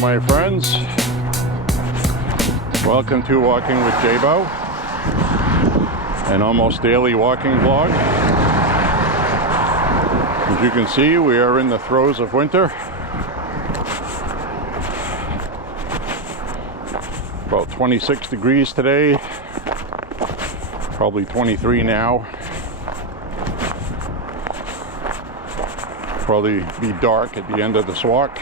my friends, welcome to Walking with J.Beau, an almost daily walking vlog. As you can see, we are in the throes of winter. About 26 degrees today, probably 23 now. Probably be dark at the end of this walk.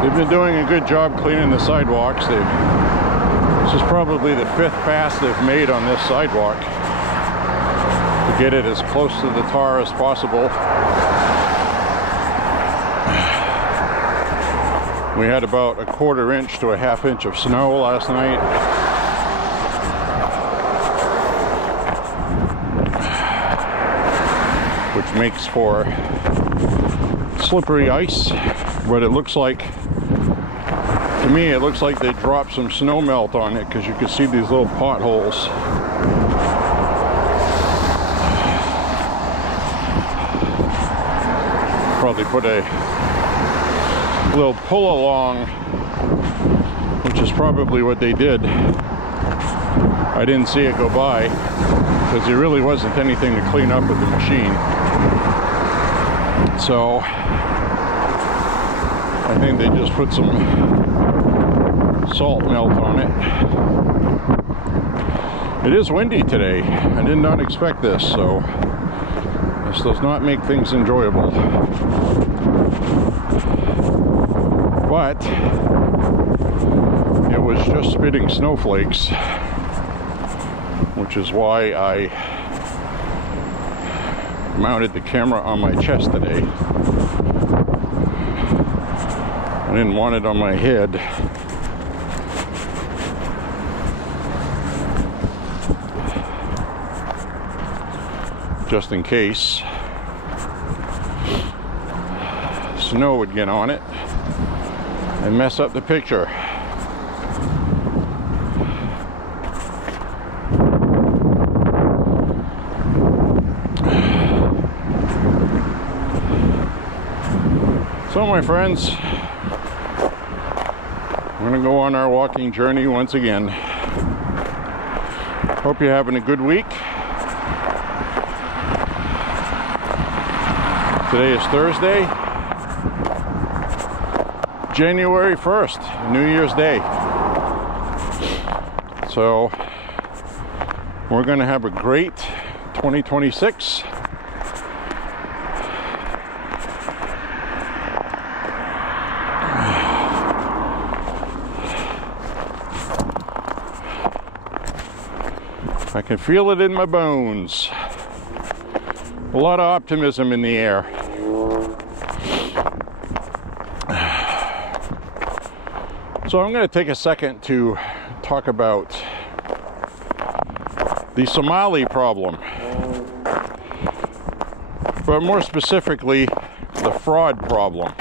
They've been doing a good job cleaning the sidewalks. This is probably the 5th pass they've made on this sidewalk to get it as close to the tar as possible. We had about a 1/4 inch to a 1/2 inch of snow last night. Which makes for slippery ice, but it looks like, to me, it looks like they dropped some snow melt on it because you can see these little potholes. Probably put a little pull along, which is probably what they did. I didn't see it go by because there really wasn't anything to clean up with the machine. So I think they just put some salt melt on it. It is windy today. I did not expect this, so this does not make things enjoyable. But it was just spitting snowflakes, which is why I mounted the camera on my chest today. I didn't want it on my head. Just in case snow would get on it and mess up the picture. So my friends, we're going to go on our walking journey once again. Hope you're having a good week. Today is Thursday, January 1st, New Year's Day. So we're going to have a great 2026. I can feel it in my bones. A lot of optimism in the air. So I'm going to take a second to talk about the Somali problem, but more specifically, the fraud problem.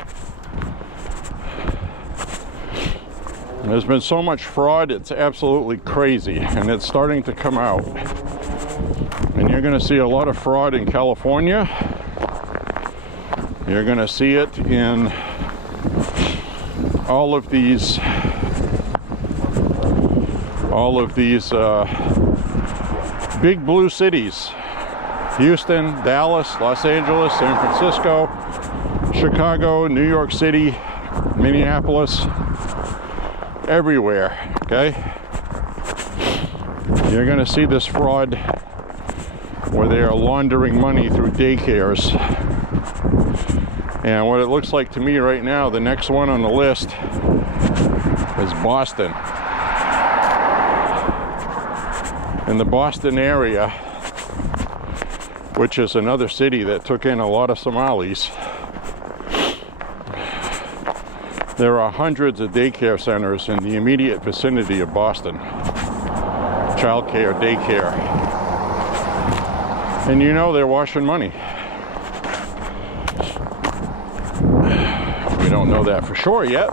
There's been so much fraud, it's absolutely crazy, and it's starting to come out. And you're going to see a lot of fraud in California. You're going to see it in all of these big blue cities: Houston, Dallas, Los Angeles, San Francisco, Chicago, New York City, Minneapolis, everywhere. Okay, you're going to see this fraud where they are laundering money through daycares. And what it looks like to me right now, the next one on the list is Boston. In the Boston area, which is another city that took in a lot of Somalis, there are hundreds of daycare centers in the immediate vicinity of Boston. Childcare, daycare. And you know they're washing money. We don't know that for sure yet.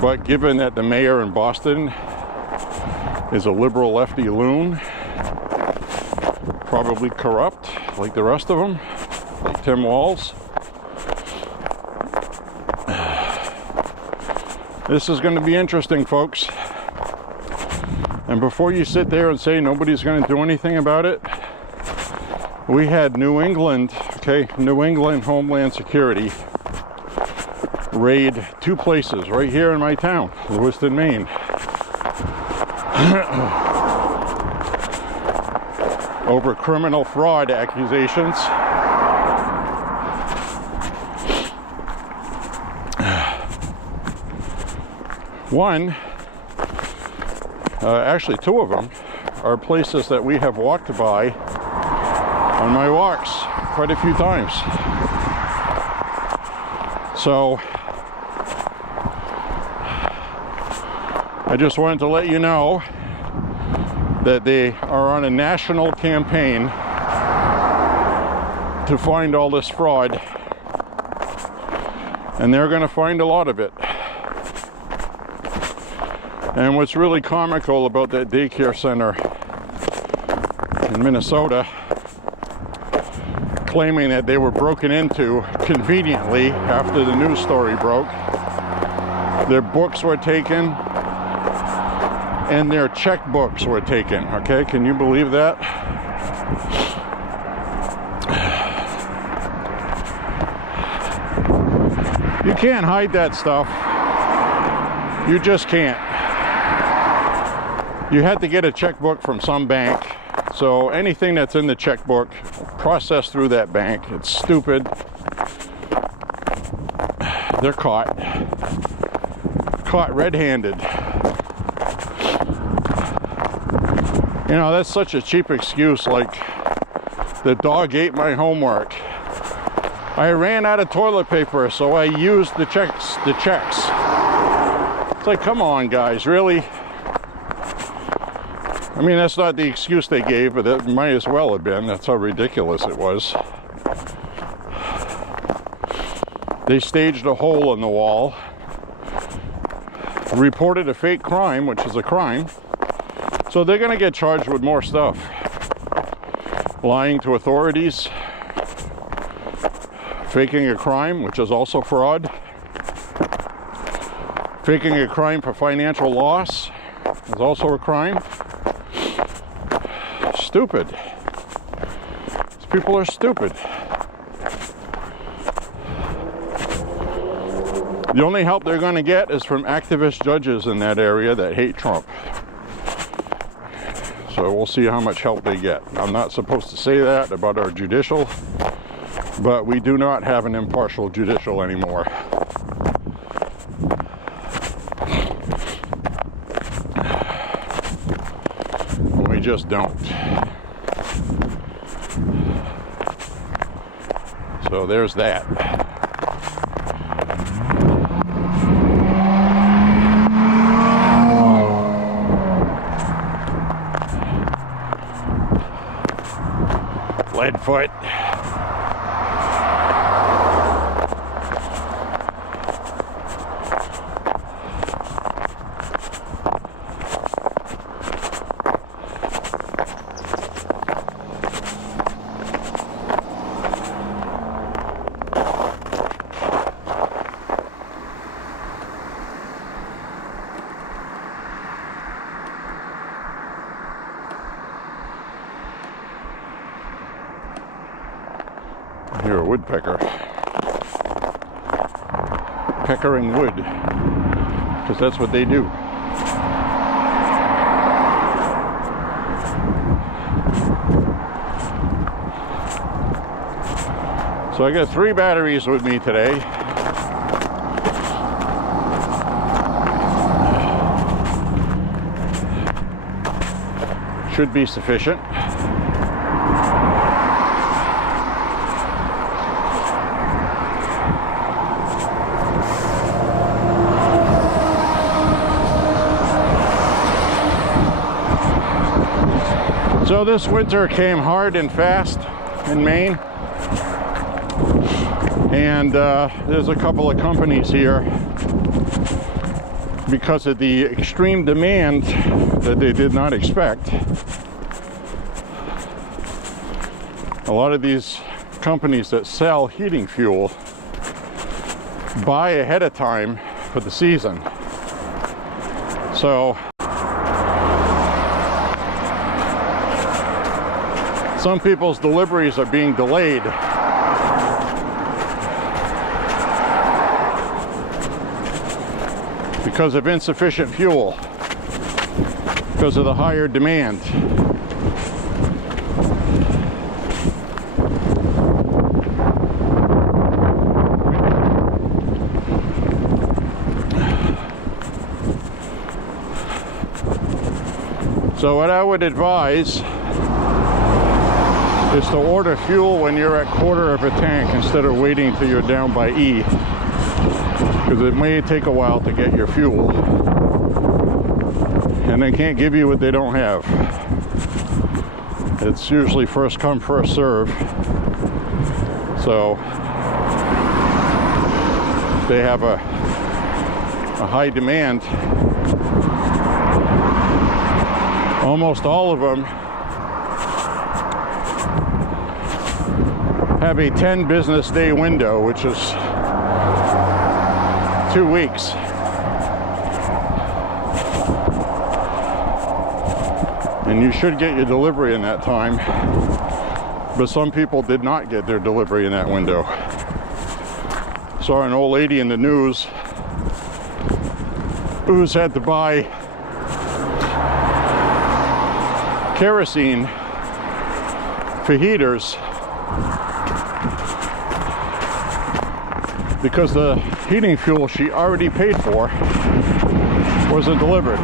But given that the mayor in Boston is a liberal lefty loon, probably corrupt like the rest of them, like Tim Walz. This is going to be interesting, folks. And before you sit there and say nobody's going to do anything about it, we had New England Homeland Security raid 2 places right here in my town, Lewiston, Maine. Over criminal fraud accusations. One, actually 2 of them, are places that we have walked by on my walks quite a few times. So I just wanted to let you know that they are on a national campaign to find all this fraud, and they're going to find a lot of it. And what's really comical about that daycare center in Minnesota, claiming that they were broken into conveniently after the news story broke, their books were taken and their checkbooks were taken. Okay, can you believe that? You can't hide that stuff. You just can't. You had to get a checkbook from some bank, so anything that's in the checkbook, processed through that bank. It's stupid. They're caught red-handed. You know, that's such a cheap excuse, like the dog ate my homework. I ran out of toilet paper, so I used the checks. It's like, come on, guys, really? I mean, that's not the excuse they gave, but it might as well have been. That's how ridiculous it was. They staged a hole in the wall, reported a fake crime, which is a crime, so they're going to get charged with more stuff. Lying to authorities, faking a crime, which is also fraud, faking a crime for financial loss is also a crime. Stupid. These people are stupid. The only help they're going to get is from activist judges in that area that hate Trump. So we'll see how much help they get. I'm not supposed to say that about our judicial, but we do not have an impartial judicial anymore. We just don't. So there's that. Leadfoot. You're a woodpecker. Peckering wood. Because that's what they do. So I got 3 batteries with me today. Should be sufficient. So this winter came hard and fast in Maine, and there's a couple of companies here because of the extreme demand that they did not expect. A lot of these companies that sell heating fuel buy ahead of time for the season. So some people's deliveries are being delayed because of insufficient fuel, because of the higher demand. So what I would advise is to order fuel when you're at quarter of a tank instead of waiting till you're down by E, because it may take a while to get your fuel, and they can't give you what they don't have. It's usually first come, first serve. So they have a high demand. Almost all of them have a 10 business day window, which is 2 weeks. And you should get your delivery in that time. But some people did not get their delivery in that window. Saw an old lady in the news who's had to buy kerosene for heaters because the heating fuel she already paid for wasn't delivered.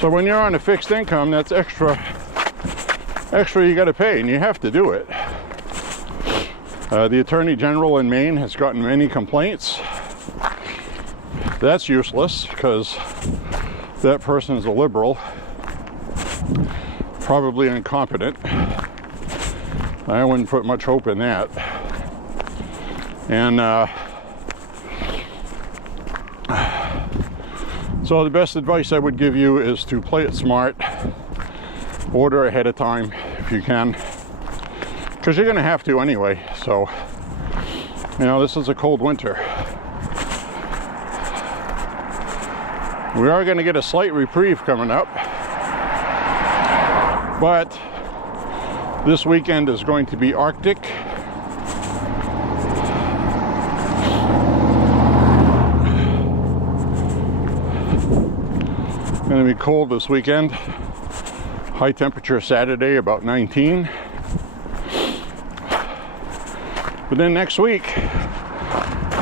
So when you're on a fixed income, that's extra you got to pay, and you have to do it. The Attorney General in Maine has gotten many complaints. That's useless because that person is a liberal, probably incompetent. I wouldn't put much hope in that. And so the best advice I would give you is to play it smart. Order ahead of time if you can, because you're going to have to anyway. So, you know, this is a cold winter. We are going to get a slight reprieve coming up, but this weekend is going to be Arctic. Going to be cold this weekend. High temperature Saturday, about 19. But then next week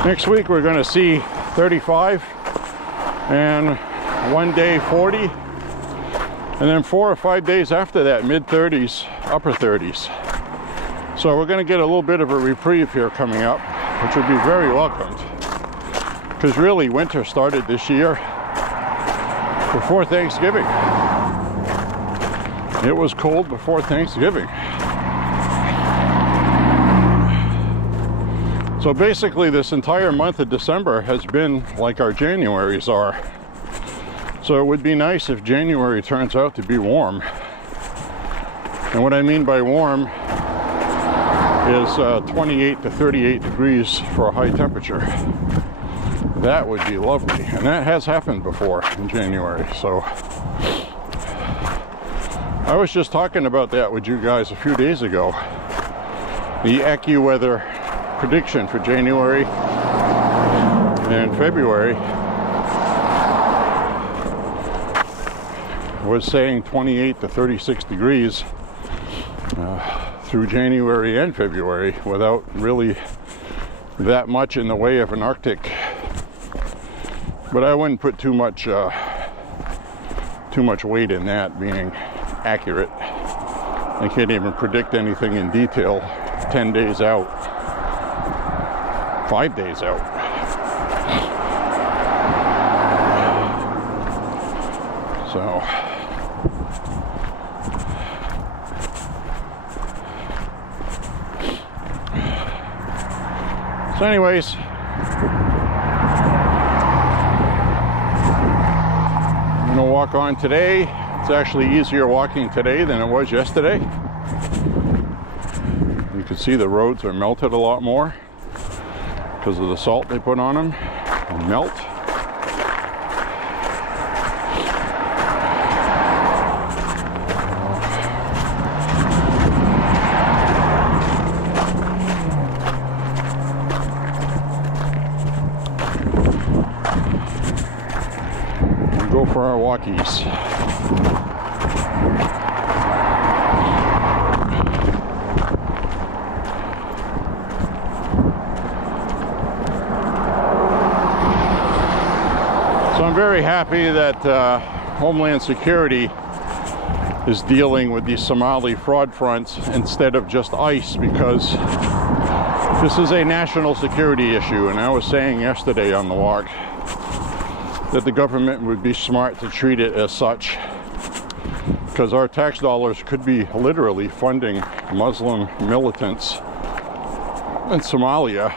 we're going to see 35 and one day 40, and then 4 or 5 days after that, mid-30s, upper 30s. So we're going to get a little bit of a reprieve here coming up, which would be very welcomed, because really winter started this year before Thanksgiving. It was cold before Thanksgiving. So basically this entire month of December has been like our Januaries are. So it would be nice if January turns out to be warm. And what I mean by warm is 28 to 38 degrees for a high temperature. That would be lovely. And that has happened before in January. So I was just talking about that with you guys a few days ago. The AccuWeather prediction for January and February was saying 28 to 36 degrees through January and February without really that much in the way of an Arctic. But I wouldn't put too much weight in that being accurate. I can't even predict anything in detail 10 days out, 5 days out. So anyways, No walk on today. It's actually easier walking today than it was yesterday. You can see the roads are melted a lot more because of the salt they put on them and melt. Go for our walkies. So I'm very happy that Homeland Security is dealing with these Somali fraud fronts instead of just ICE, because this is a national security issue, and I was saying yesterday on the walk that the government would be smart to treat it as such, because our tax dollars could be literally funding Muslim militants in Somalia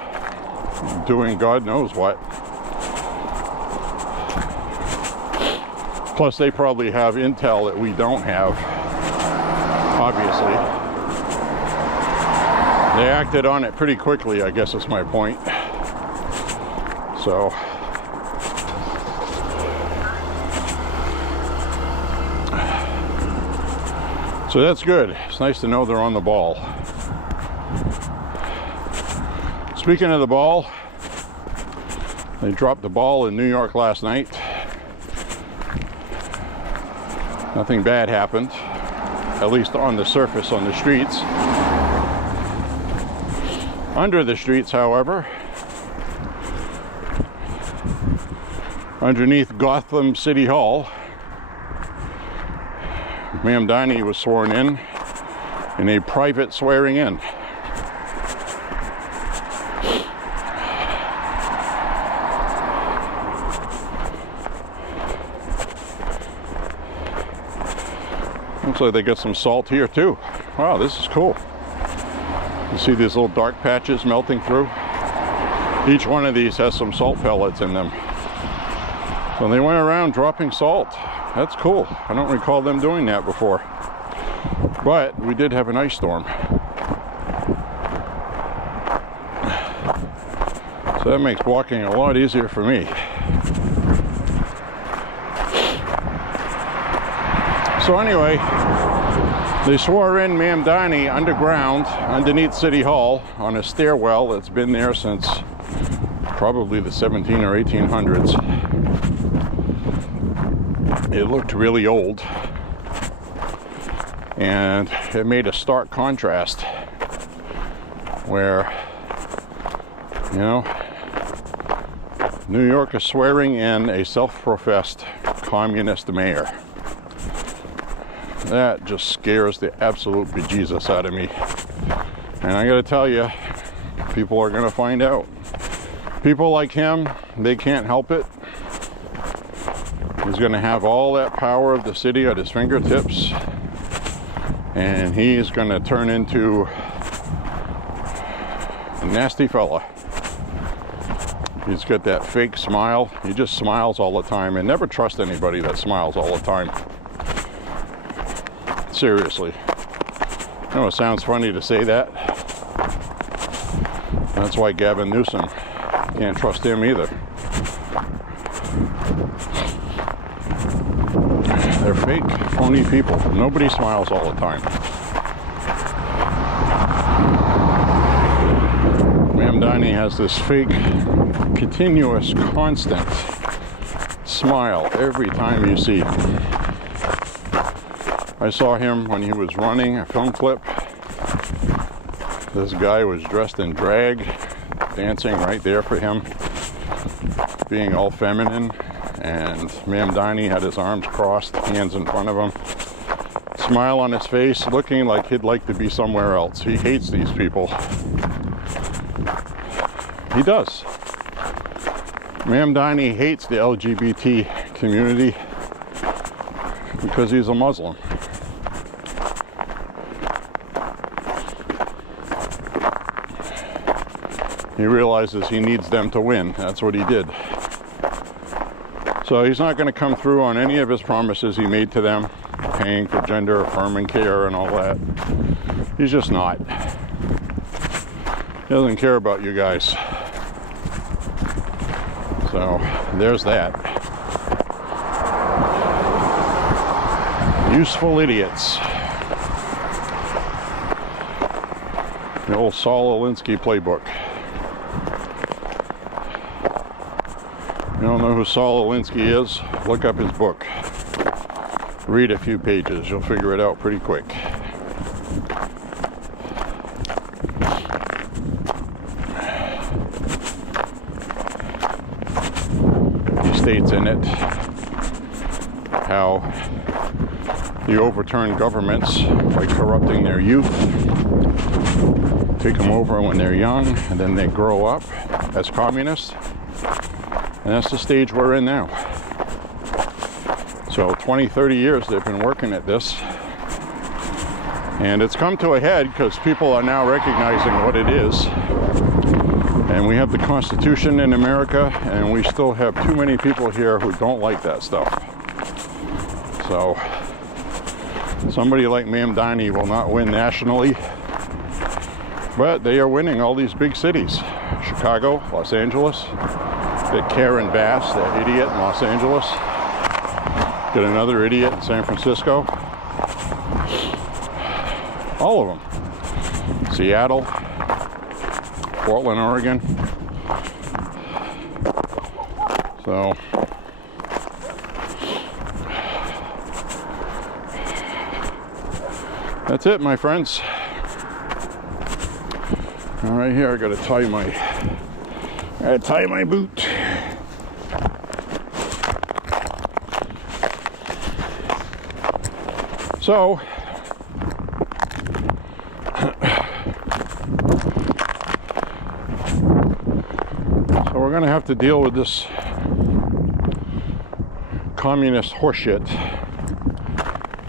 doing God knows what. Plus they probably have intel that we don't have, obviously. They acted on it pretty quickly, I guess is my point. So that's good. It's nice to know they're on the ball. Speaking of the ball, they dropped the ball in New York last night. Nothing bad happened, at least on the surface on the streets. Under the streets, however, underneath Gotham City Hall, Mamdani was sworn in a private swearing in. Looks like they got some salt here too. Wow, this is cool. You see these little dark patches melting through? Each one of these has some salt pellets in them. So they went around dropping salt. That's cool. I don't recall them doing that before. But we did have an ice storm. So that makes walking a lot easier for me. So anyway, they swore in Mamdani underground, underneath City Hall, on a stairwell that's been there since probably the 17 or 1800s. It looked really old, and it made a stark contrast where, you know, New York is swearing in a self-professed communist mayor. That just scares the absolute bejesus out of me. And I gotta tell you, people are gonna find out. People like him, they can't help it. He's going to have all that power of the city at his fingertips, and he's going to turn into a nasty fella. He's got that fake smile. He just smiles all the time, and never trust anybody that smiles all the time. Seriously. I know it sounds funny to say that. That's why Gavin Newsom, can't trust him either. They're fake, phony people. Nobody smiles all the time. Mamdani has this fake, continuous, constant smile every time you see him. I saw him when he was running a film clip. This guy was dressed in drag, dancing right there for him, being all feminine. And Mamdani had his arms crossed, hands in front of him, smile on his face, looking like he'd like to be somewhere else. He hates these people. He does. Mamdani hates the LGBT community because he's a Muslim. He realizes he needs them to win. That's what he did. So he's not going to come through on any of his promises he made to them, paying for gender affirming care and all that. He's just not. He doesn't care about you guys. So there's that. Useful idiots. The old Saul Alinsky playbook. You don't know who Saul Alinsky is? Look up his book. Read a few pages. You'll figure it out pretty quick. He states in it how he overturned governments by corrupting their youth, take them over when they're young, and then they grow up as communists. And that's the stage we're in now. So 20, 30 years they've been working at this. And it's come to a head because people are now recognizing what it is. And we have the Constitution in America, and we still have too many people here who don't like that stuff. So somebody like Mamdani will not win nationally, but they are winning all these big cities. Chicago, Los Angeles. Get Karen Bass, that idiot in Los Angeles. Get another idiot in San Francisco. All of them. Seattle, Portland, Oregon. So that's it, my friends. All right, here I gotta tie my boot. So we're going to have to deal with this communist horseshit,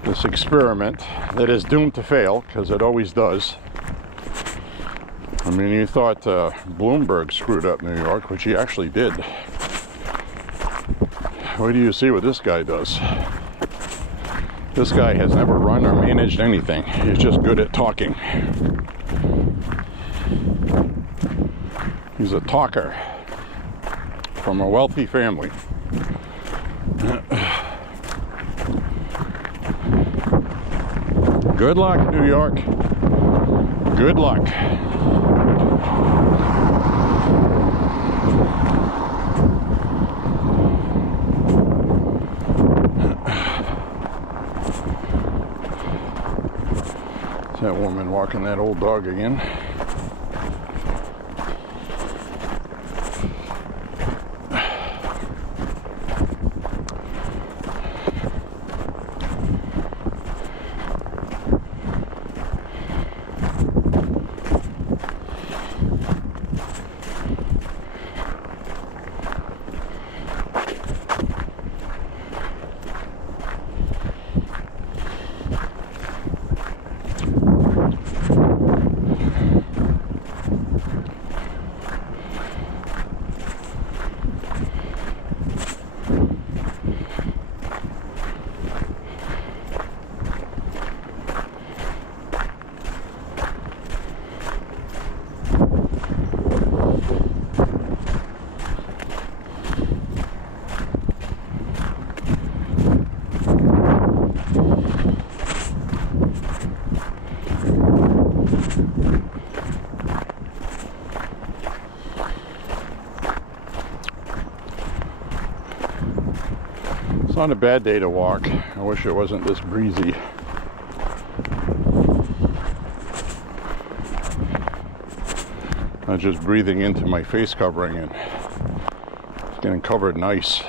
this experiment that is doomed to fail, because it always does. I mean, you thought Bloomberg screwed up New York, which he actually did. Wait do you see what this guy does? This guy has never run or managed anything. He's just good at talking. He's a talker from a wealthy family. Good luck, New York. Good luck. That woman walking that old dog again. It's not a bad day to walk. I wish it wasn't this breezy. I'm just breathing into my face covering and it's getting covered in ice.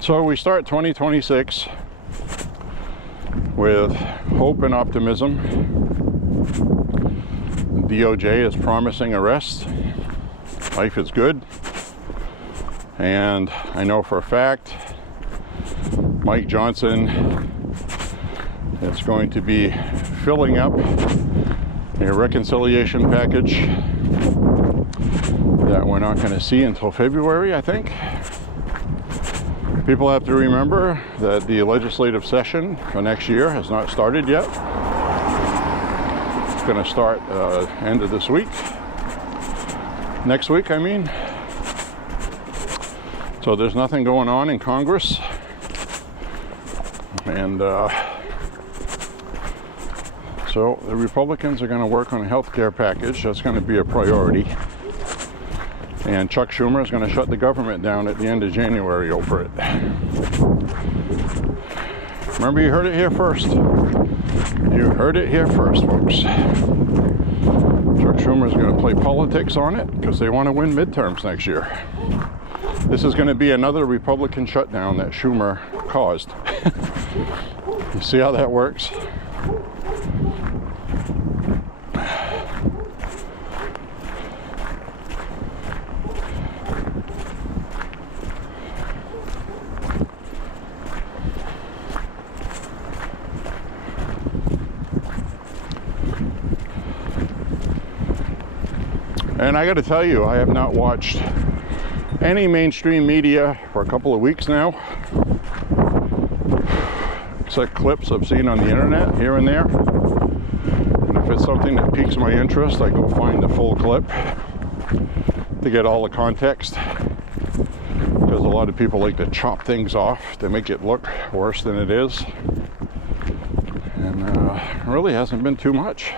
So we start 2026 with hope and optimism. DOJ is promising arrests. Life is good. And I know for a fact Mike Johnson is going to be filling up a reconciliation package that we're not going to see until February, I think. People have to remember that the legislative session for next year has not started yet. It's going to start end of this week. Next week, I mean. So there's nothing going on in Congress. And so the Republicans are going to work on a health care package. That's going to be a priority. And Chuck Schumer is going to shut the government down at the end of January over it. Remember, you heard it here first. You heard it here first, folks. Chuck Schumer is going to play politics on it because they want to win midterms next year. This is going to be another Republican shutdown that Schumer caused. You see how that works? And I got to tell you, I have not watched any mainstream media for a couple of weeks now, except clips I've seen on the internet here and there. And if it's something that piques my interest, I go find the full clip to get all the context, because a lot of people like to chop things off to make it look worse than it is. And it really hasn't been too much.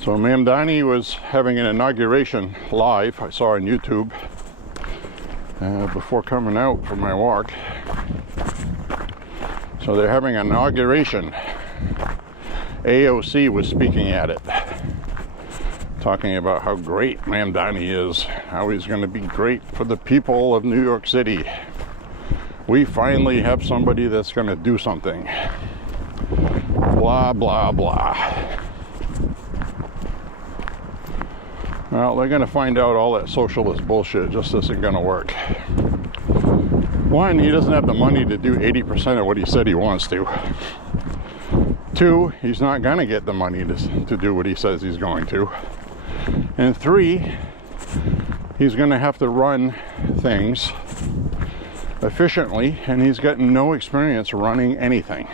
So Ma'am Donnie was having an inauguration live, I saw on YouTube, before coming out for my walk. So they're having an inauguration. AOC was speaking at it, talking about how great Ma'am Donnie is, how he's going to be great for the people of New York City. We finally have somebody that's going to do something. Blah, blah, blah. Well, they're going to find out all that socialist bullshit just isn't going to work. One, he doesn't have the money to do 80% of what he said he wants to. Two, he's not going to get the money to do what he says he's going to. And three, he's going to have to run things efficiently, and he's got no experience running anything.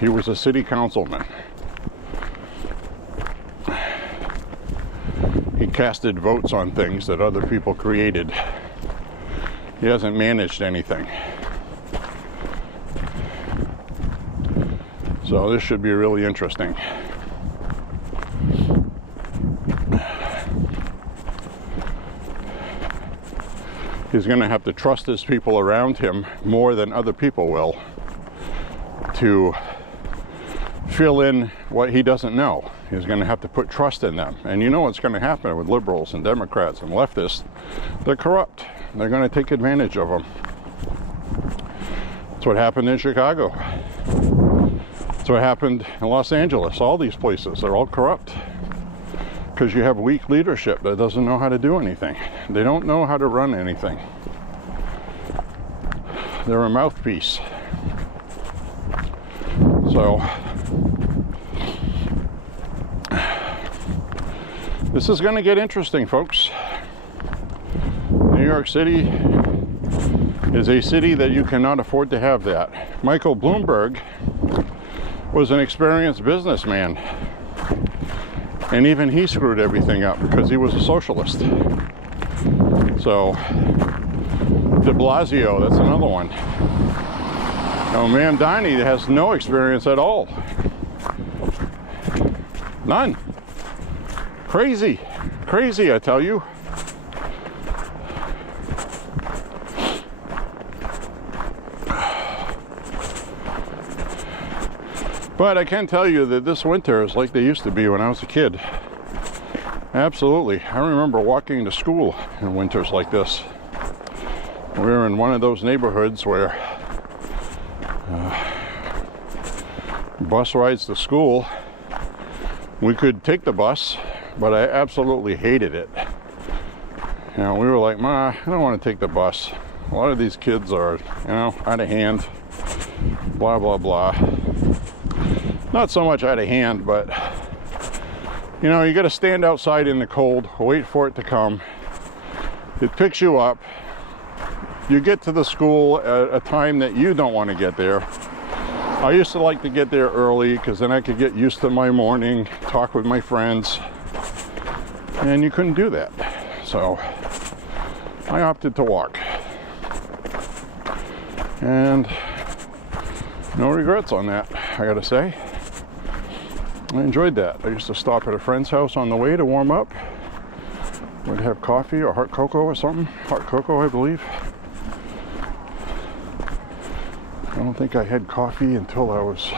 He was a city councilman. He casted votes on things that other people created. He hasn't managed anything. So this should be really interesting. He's going to have to trust his people around him more than other people will to fill in what he doesn't know. He's going to have to put trust in them. And you know what's going to happen with liberals and Democrats and leftists? They're corrupt. They're going to take advantage of them. That's what happened in Chicago. That's what happened in Los Angeles. All these places, they're all corrupt. Because you have weak leadership that doesn't know how to do anything. They don't know how to run anything. They're a mouthpiece. So this is going to get interesting, folks. New York City is a city that you cannot afford to have that. Michael Bloomberg was an experienced businessman, and even he screwed everything up because he was a socialist. So de Blasio, that's another one. Now, Ma'am Donnie has no experience at all. None. Crazy. Crazy, I tell you. But I can tell you that this winter is like they used to be when I was a kid. Absolutely. I remember walking to school in winters like this. We were in one of those neighborhoods where bus rides to school, we could take the bus, but I absolutely hated it. You know, we were like, Ma, I don't want to take the bus. A lot of these kids are, you know, out of hand. Blah, blah, blah. Not so much out of hand, but, you know, you got to stand outside in the cold, wait for it to come. It picks you up. You get to the school at a time that you don't want to get there. I used to like to get there early because then I could get used to my morning, talk with my friends, and you couldn't do that. So I opted to walk. And no regrets on that, I gotta say. I enjoyed that. I used to stop at a friend's house on the way to warm up. Would have coffee or hot cocoa or something. Hot cocoa, I believe. I don't think I had coffee until I was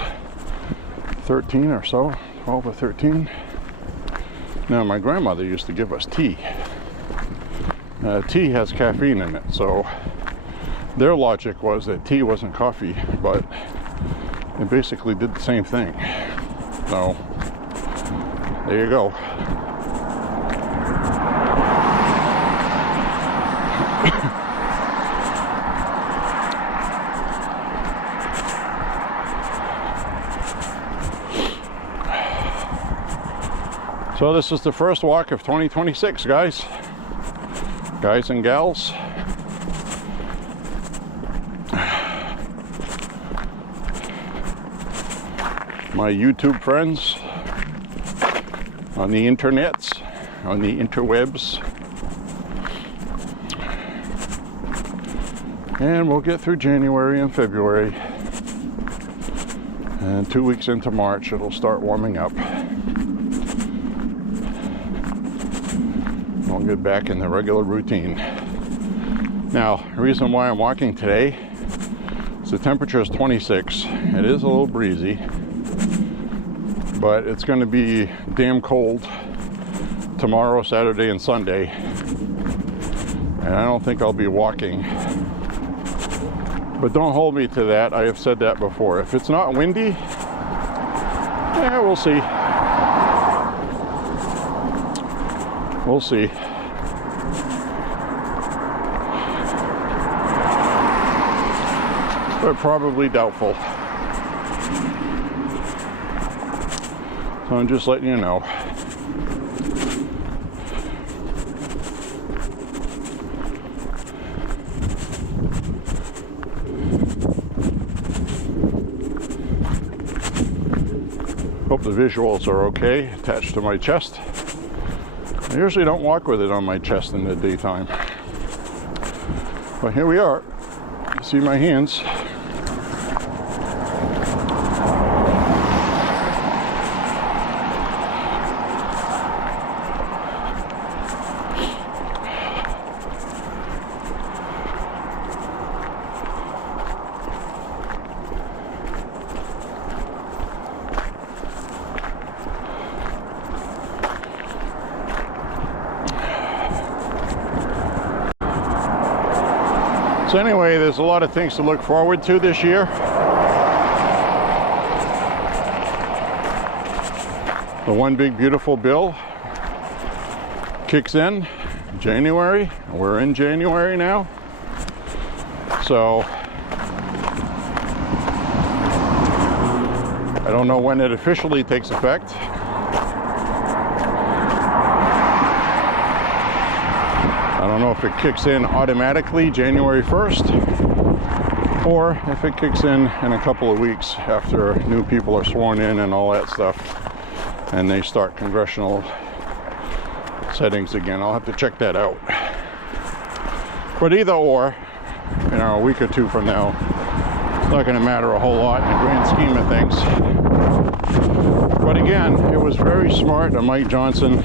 13 or so, 12 or 13. Now, my grandmother used to give us tea. Tea has caffeine in it, so their logic was that tea wasn't coffee, but it basically did the same thing. So, there you go. So this is the first walk of 2026, guys and gals. My YouTube friends on the internets, on the interwebs. And we'll get through January and February. And 2 weeks into March, it'll start warming up. I'll get back in the regular routine. Now, the reason why I'm walking today is the temperature is 26. It is a little breezy, but it's going to be damn cold tomorrow, Saturday, and Sunday. And I don't think I'll be walking. But don't hold me to that. I have said that before. If it's not windy, yeah, we'll see. We'll see. But probably doubtful. So I'm just letting you know. Hope the visuals are okay, attached to my chest. I usually don't walk with it on my chest in the daytime. But here we are. You see my hands. So anyway, there's a lot of things to look forward to this year. The One Big Beautiful Bill kicks in January. We're in January now. So I don't know when it officially takes effect. I don't know if it kicks in automatically January 1st or if it kicks in a couple of weeks after new people are sworn in and all that stuff and they start congressional settings again. I'll have to check that out. But either or, you know, a week or two from now, it's not going to matter a whole lot in the grand scheme of things. But again, it was very smart of Mike Johnson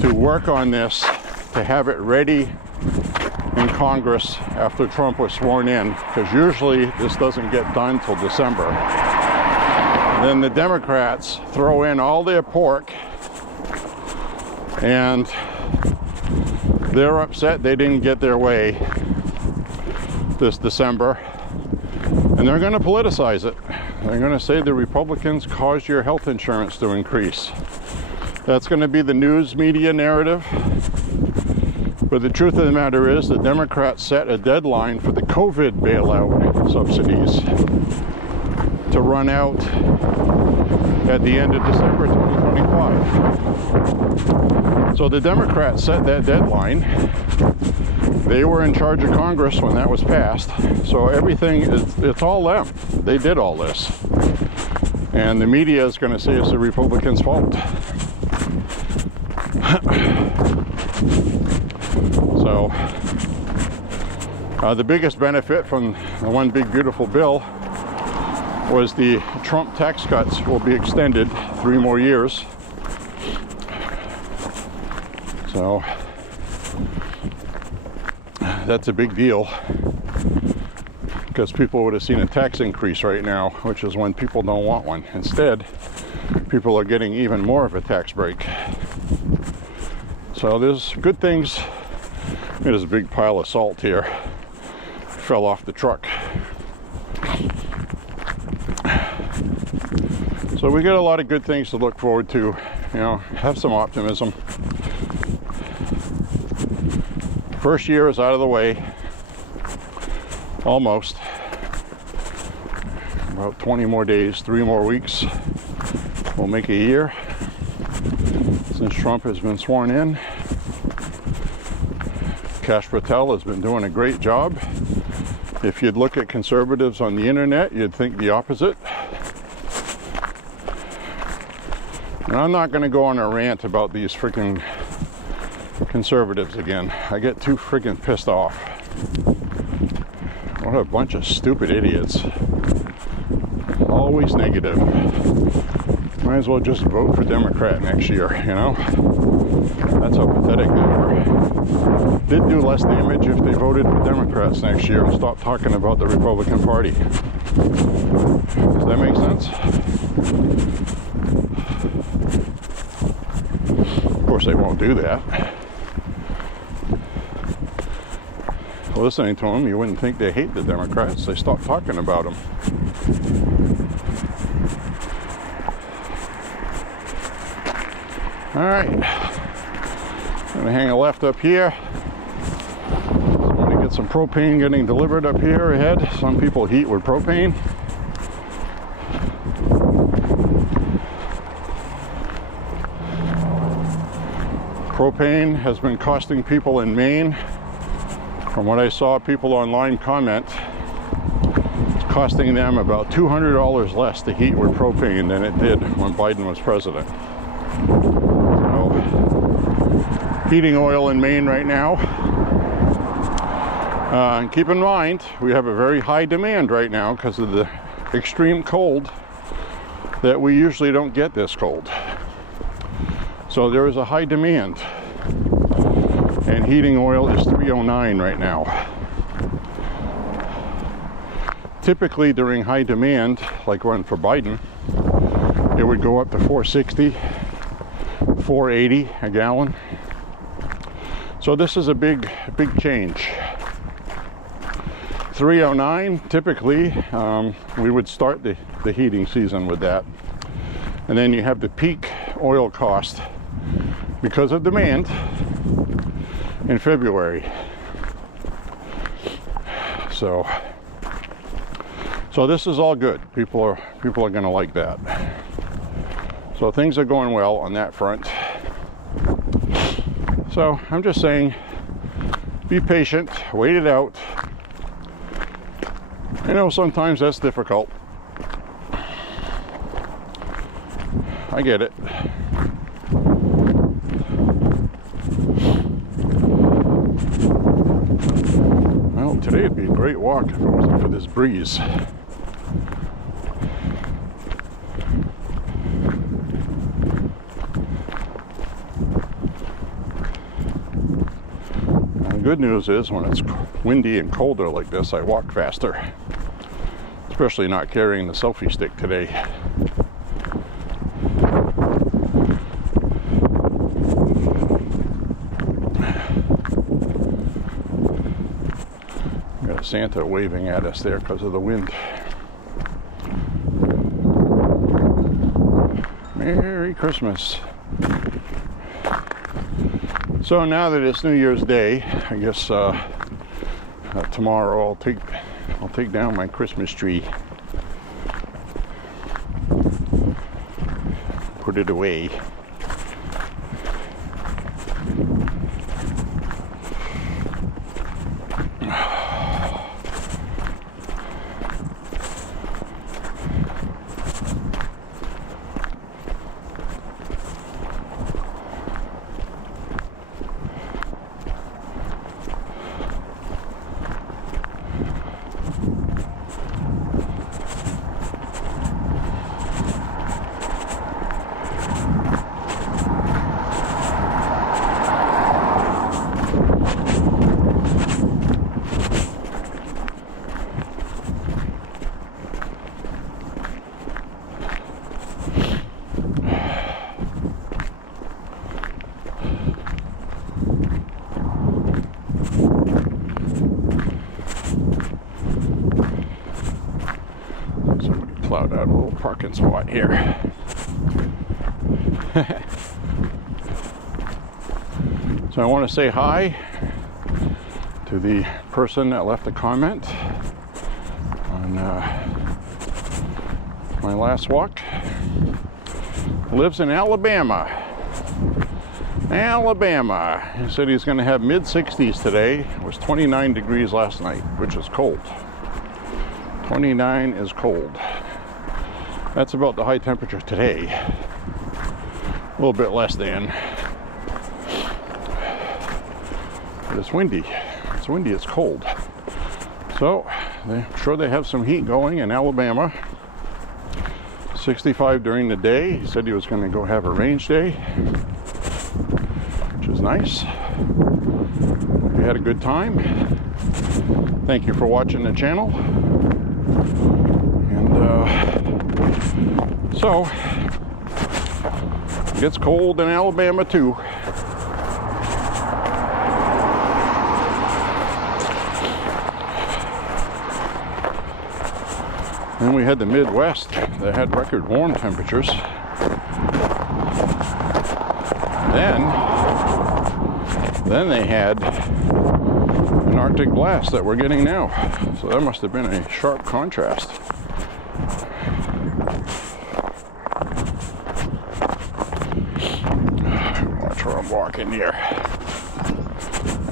to work on this, to have it ready in Congress after Trump was sworn in, because usually this doesn't get done till December. Then the Democrats throw in all their pork and they're upset they didn't get their way this December, and they're going to politicize it. They're going to say the Republicans caused your health insurance to increase. That's going to be the news media narrative. But the truth of the matter is the Democrats set a deadline for the COVID bailout subsidies to run out at the end of December 2025. So the Democrats set that deadline. They were in charge of Congress when that was passed. So everything it's all them. They did all this. And the media is going to say it's the Republicans' fault. So the biggest benefit from the one big beautiful bill was the Trump tax cuts will be extended 3 more years. So that's a big deal, because people would have seen a tax increase right now, which is when people don't want one. Instead, people are getting even more of a tax break. So there's good things. There's a big pile of salt here. Fell off the truck. So we got a lot of good things to look forward to. You know, have some optimism. First year is out of the way. Almost. About 20 more days, 3 more weeks. We'll make a year since Trump has been sworn in. Kash Patel has been doing a great job. If you'd look at conservatives on the internet, you'd think the opposite. And I'm not going to go on a rant about these freaking conservatives again. I get too freaking pissed off. What a bunch of stupid idiots. Always negative. Might as well just vote for Democrat next year, you know? That's how pathetic they are. They'd do less damage if they voted for Democrats next year and stopped talking about the Republican Party. Does that make sense? Of course they won't do that. Listening to them, you wouldn't think they hate the Democrats. They stopped talking about them. All right, I'm gonna hang a left up here. I'm gonna get some propane getting delivered up here ahead. Some people heat with propane. Propane has been costing people in Maine, from what I saw people online comment, it's costing them about $200 less to heat with propane than it did when Biden was president. So, heating oil in Maine right now. And keep in mind, we have a very high demand right now because of the extreme cold that we usually don't get this cold. So there is a high demand. And heating oil is $3.09 right now. Typically during high demand, like one for Biden, it would go up to $4.60, $4.80 a gallon. So this is a big change. $3.09, typically, we would start the heating season with that. And then you have the peak oil cost because of demand in February. So this is all good. People are going to like that. So things are going well on that front. So I'm just saying, be patient, wait it out. I know sometimes that's difficult. I get it. Well, today would be a great walk if it wasn't for this breeze. And the good news is when it's windy and colder like this, I walk faster. Especially not carrying the selfie stick today. Got Santa waving at us there because of the wind. Merry Christmas. So now that it's New Year's Day, I guess tomorrow I'll take down my Christmas tree, put it away. Plowed out a little parking spot here. So I want to say hi to the person that left a comment on my last walk. Lives in Alabama. He said he's going to have mid-60s today. It was 29 degrees last night, which is cold. 29 is cold. That's about the high temperature today. A little bit less than. But it's windy. It's windy, it's cold. So, I'm sure they have some heat going in Alabama. 65 during the day. He said he was going to go have a range day, which is nice. Hope you had a good time. Thank you for watching the channel. So, it gets cold in Alabama too. Then we had the Midwest that had record warm temperatures. Then they had an Arctic blast that we're getting now. So that must have been a sharp contrast. Watch where I'm walking here.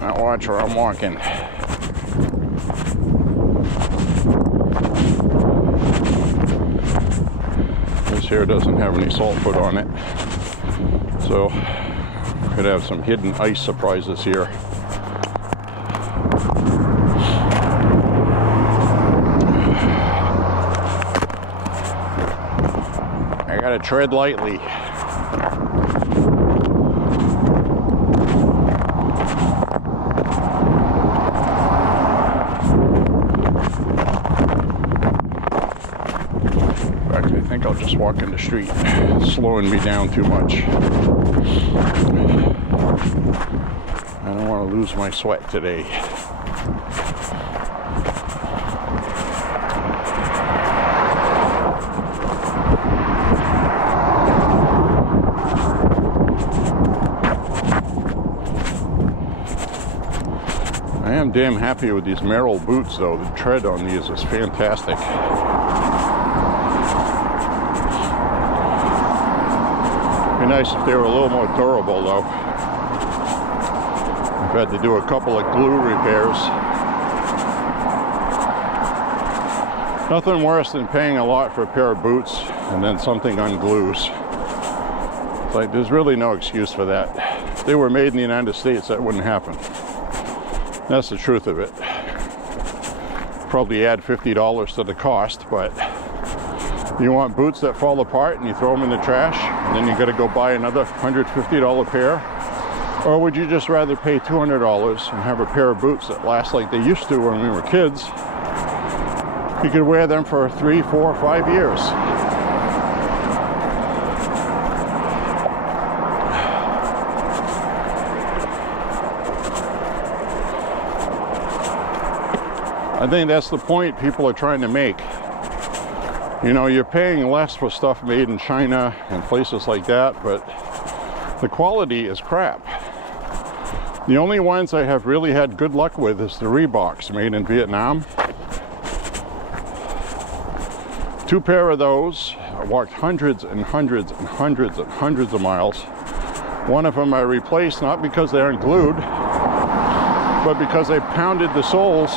Now watch where I'm walking. This here doesn't have any salt put on it. So could have some hidden ice surprises here. I gotta tread lightly. I think I'll just walk in the street. It's slowing me down too much. I don't want to lose my sweat today. I am damn happy with these Merrell boots though. The tread on these is fantastic. Be nice if they were a little more durable though. I've had to do a couple of glue repairs. Nothing worse than paying a lot for a pair of boots and then something unglues. It's like there's really no excuse for that. If they were made in the United States, that wouldn't happen. That's the truth of it. Probably add $50 to the cost, but you want boots that fall apart and you throw them in the trash, and then you got to go buy another $150 pair? Or would you just rather pay $200 and have a pair of boots that last like they used to when we were kids? You could wear them for 3, 4, 5 years. I think that's the point people are trying to make. You know, you're paying less for stuff made in China and places like that, but the quality is crap. The only ones I have really had good luck with is the Reeboks made in Vietnam. 2 pair of those. I walked hundreds and hundreds and hundreds and hundreds of miles. One of them I replaced, not because they aren't glued, but because I pounded the soles.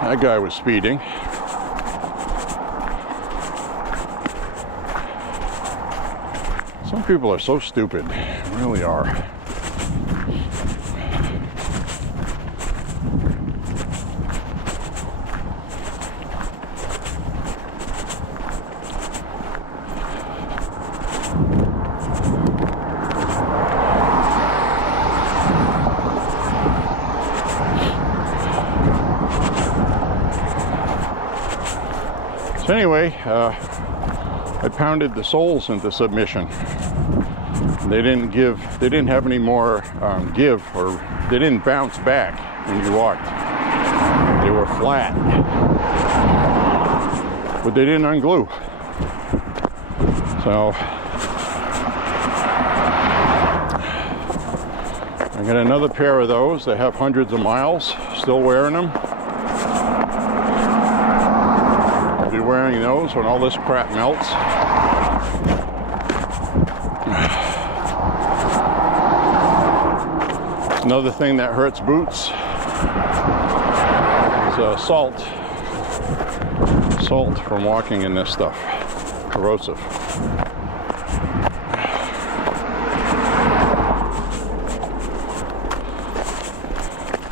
That guy was speeding. Some people are so stupid, they really are. So anyway, I pounded the soles into submission. They didn't have any more give, or they didn't bounce back when you walked. They were flat, but they didn't unglue. So I got another pair of those that have hundreds of miles, still wearing them. I'll be wearing those when all this crap melts. Another thing that hurts boots is salt. Salt from walking in this stuff. Corrosive.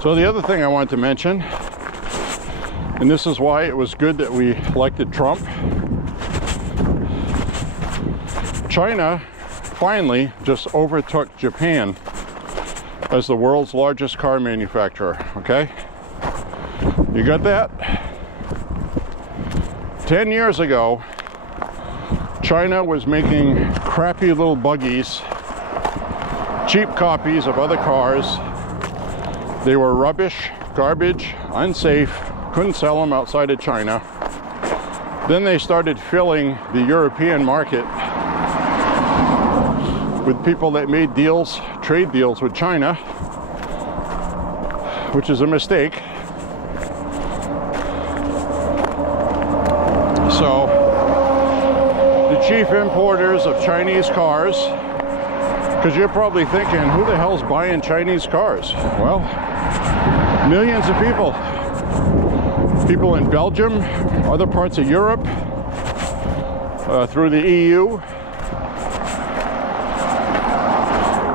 So the other thing I wanted to mention, and this is why it was good that we elected Trump. China finally just overtook Japan as the world's largest car manufacturer, okay? You got that? 10 years ago, China was making crappy little buggies, cheap copies of other cars. They were rubbish, garbage, unsafe, couldn't sell them outside of China. Then they started filling the European market with people that made deals, trade deals with China, which is a mistake. So the chief importers of Chinese cars, because you're probably thinking, who the hell's buying Chinese cars? Well, millions of people. People in Belgium, other parts of Europe, through the EU,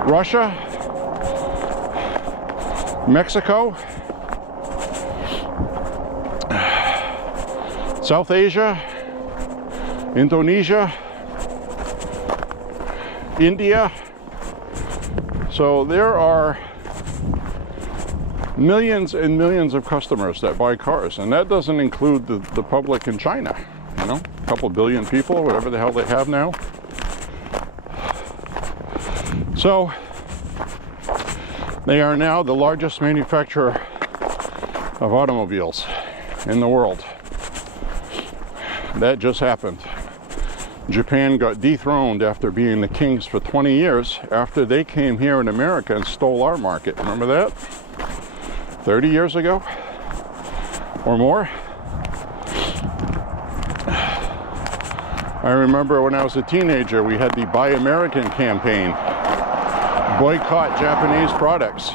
Russia, Mexico, South Asia, Indonesia, India. So there are millions and millions of customers that buy cars, and that doesn't include the public in China, you know, a couple billion people, whatever the hell they have now. So they are now the largest manufacturer of automobiles in the world. That just happened. Japan got dethroned after being the kings for 20 years after they came here in America and stole our market. Remember that? 30 years ago or more. I remember when I was a teenager, we had the Buy American campaign, boycott Japanese products.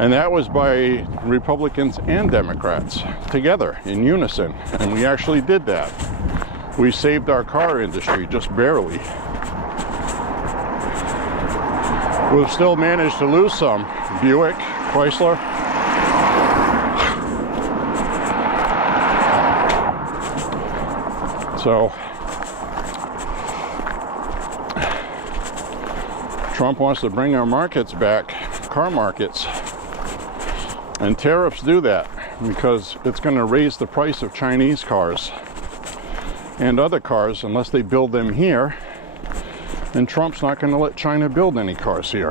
And that was by Republicans and Democrats together in unison. And we actually did that. We saved our car industry just barely. We've still managed to lose some. Buick, Chrysler. So Trump wants to bring our markets back, car markets. And tariffs do that because it's going to raise the price of Chinese cars and other cars unless they build them here. And Trump's not going to let China build any cars here.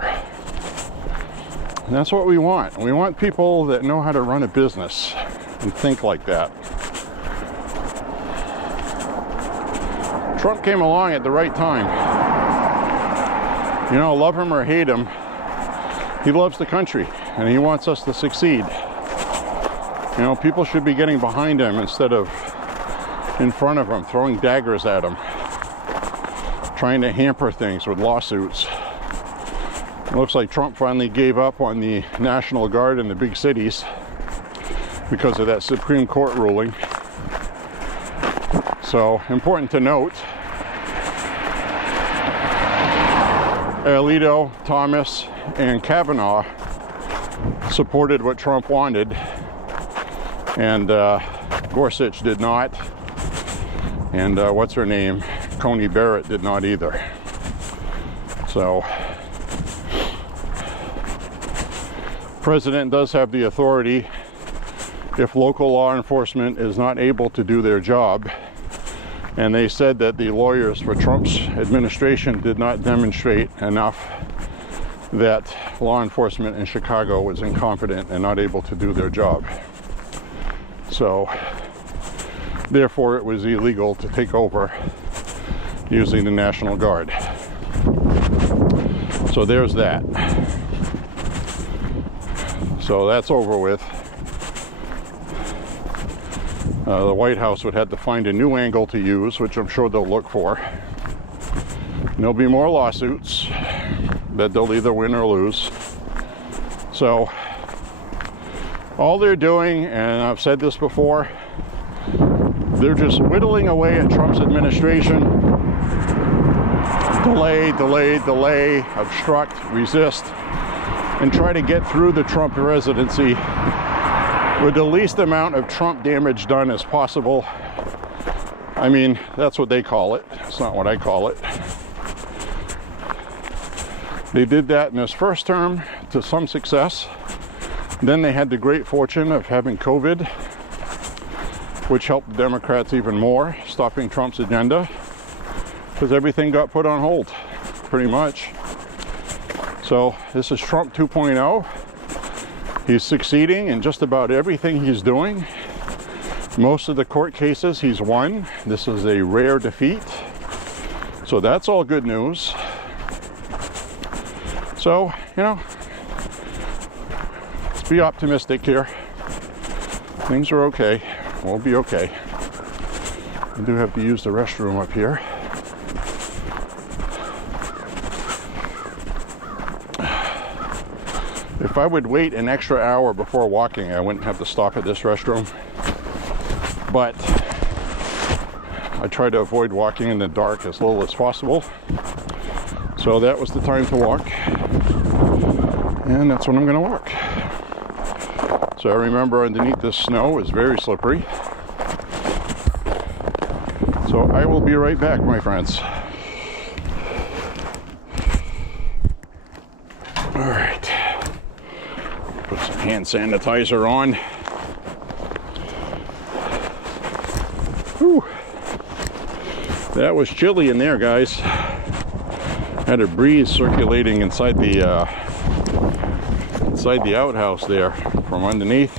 And that's what we want. We want people that know how to run a business and think like that. Trump came along at the right time. You know, love him or hate him, he loves the country and he wants us to succeed. You know, people should be getting behind him instead of in front of him, throwing daggers at him, trying to hamper things with lawsuits. It looks like Trump finally gave up on the National Guard in the big cities because of that Supreme Court ruling. So, important to note, Alito, Thomas, and Kavanaugh supported what Trump wanted, and Gorsuch did not, and what's her name, Coney Barrett did not either. So, President does have the authority, if local law enforcement is not able to do their job, and they said that the lawyers for Trump's administration did not demonstrate enough that law enforcement in Chicago was incompetent and not able to do their job. So, therefore, it was illegal to take over using the National Guard. So there's that. So that's over with. The White House would have to find a new angle to use, which I'm sure they'll look for. And there'll be more lawsuits that they'll either win or lose. So all they're doing, and I've said this before, they're just whittling away at Trump's administration. Delay, delay, delay, obstruct, resist, and try to get through the Trump presidency with the least amount of Trump damage done as possible. I mean, that's what they call it. It's not what I call it. They did that in his first term to some success. Then they had the great fortune of having COVID, which helped the Democrats even more, stopping Trump's agenda, because everything got put on hold, pretty much. So this is Trump 2.0. He's succeeding in just about everything he's doing. Most of the court cases he's won. This is a rare defeat. So that's all good news. So, you know, let's be optimistic here. Things are okay. We'll be okay. I do have to use the restroom up here. If I would wait an extra hour before walking, I wouldn't have to stop at this restroom. But I try to avoid walking in the dark as little as possible. So that was the time to walk. And that's when I'm going to walk. So remember, underneath this snow is very slippery. So I will be right back, my friends. All right. Put some hand sanitizer on. Whew. That was chilly in there, guys. Had a breeze circulating inside the outhouse there from underneath.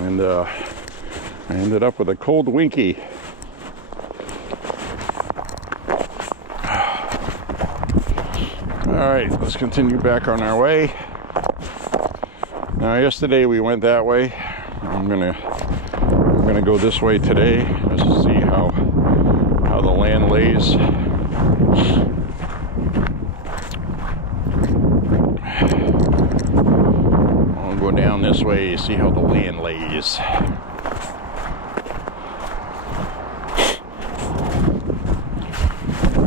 And I ended up with a cold winky. All right, let's continue back on our way. Now, yesterday we went that way. I'm gonna go this way today just to see how the land lays. I'll go down this way, see how the land lays.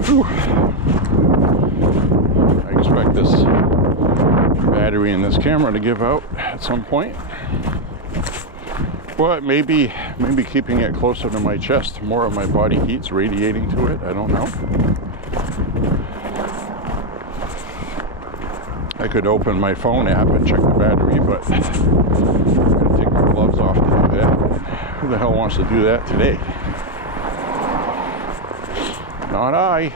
Whew. I expect this battery in this camera to give out at some point. But maybe keeping it closer to my chest, more of my body heat's radiating to it. I don't know. I could open my phone app and check the battery, but I'm gonna take my gloves off to do that. Who the hell wants to do that today? Not I.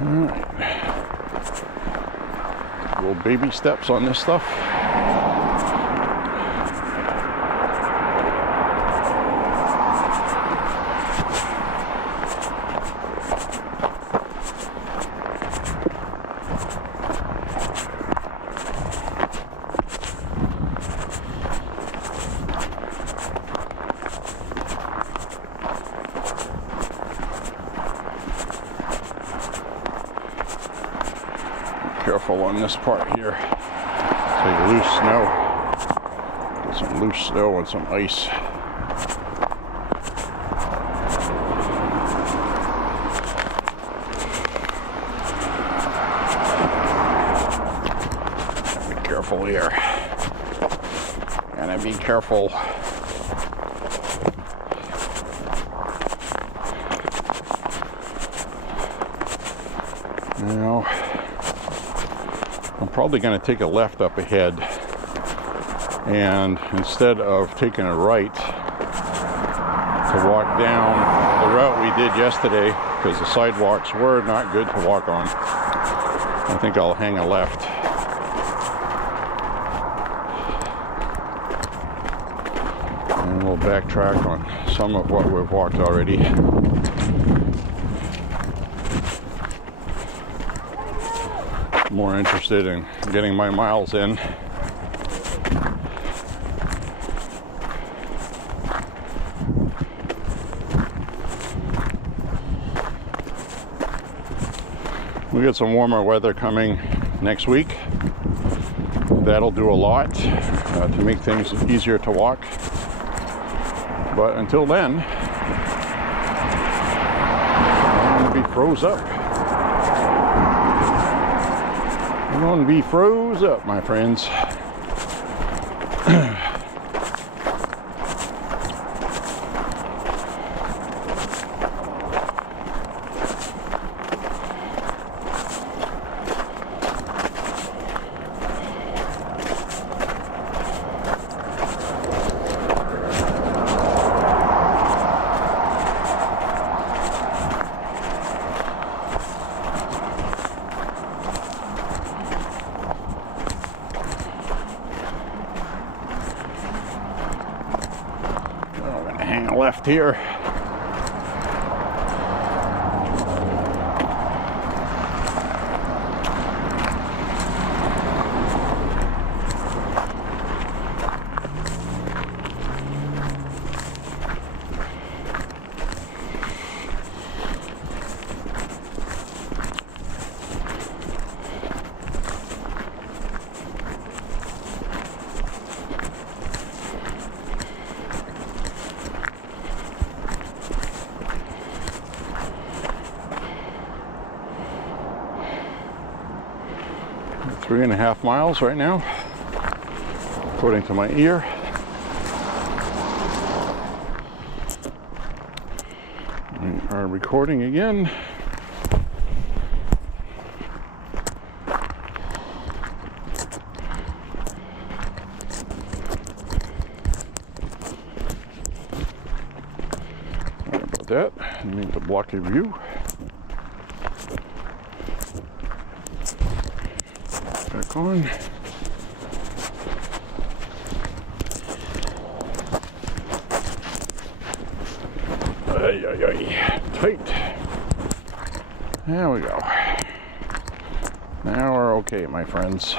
All right. Little baby steps on this stuff. Careful on this part here. Take loose snow. Get some loose snow and some ice. Be careful here. And be careful. Now, I'm probably going to take a left up ahead, and instead of taking a right to walk down the route we did yesterday, because the sidewalks were not good to walk on, I think I'll hang a left. And we'll backtrack on some of what we've walked already. More interested in getting my miles in. We got some warmer weather coming next week. That'll do a lot to make things easier to walk. But until then, I'm going to be froze up. I'm going to be froze up, my friends. Hang a left here. – 3.5 miles right now, according to my ear. We are recording again. Sorry about that. I didn't mean to block your view. Back on. Ay, ay, ay. Tight. There we go. Now we're okay, my friends.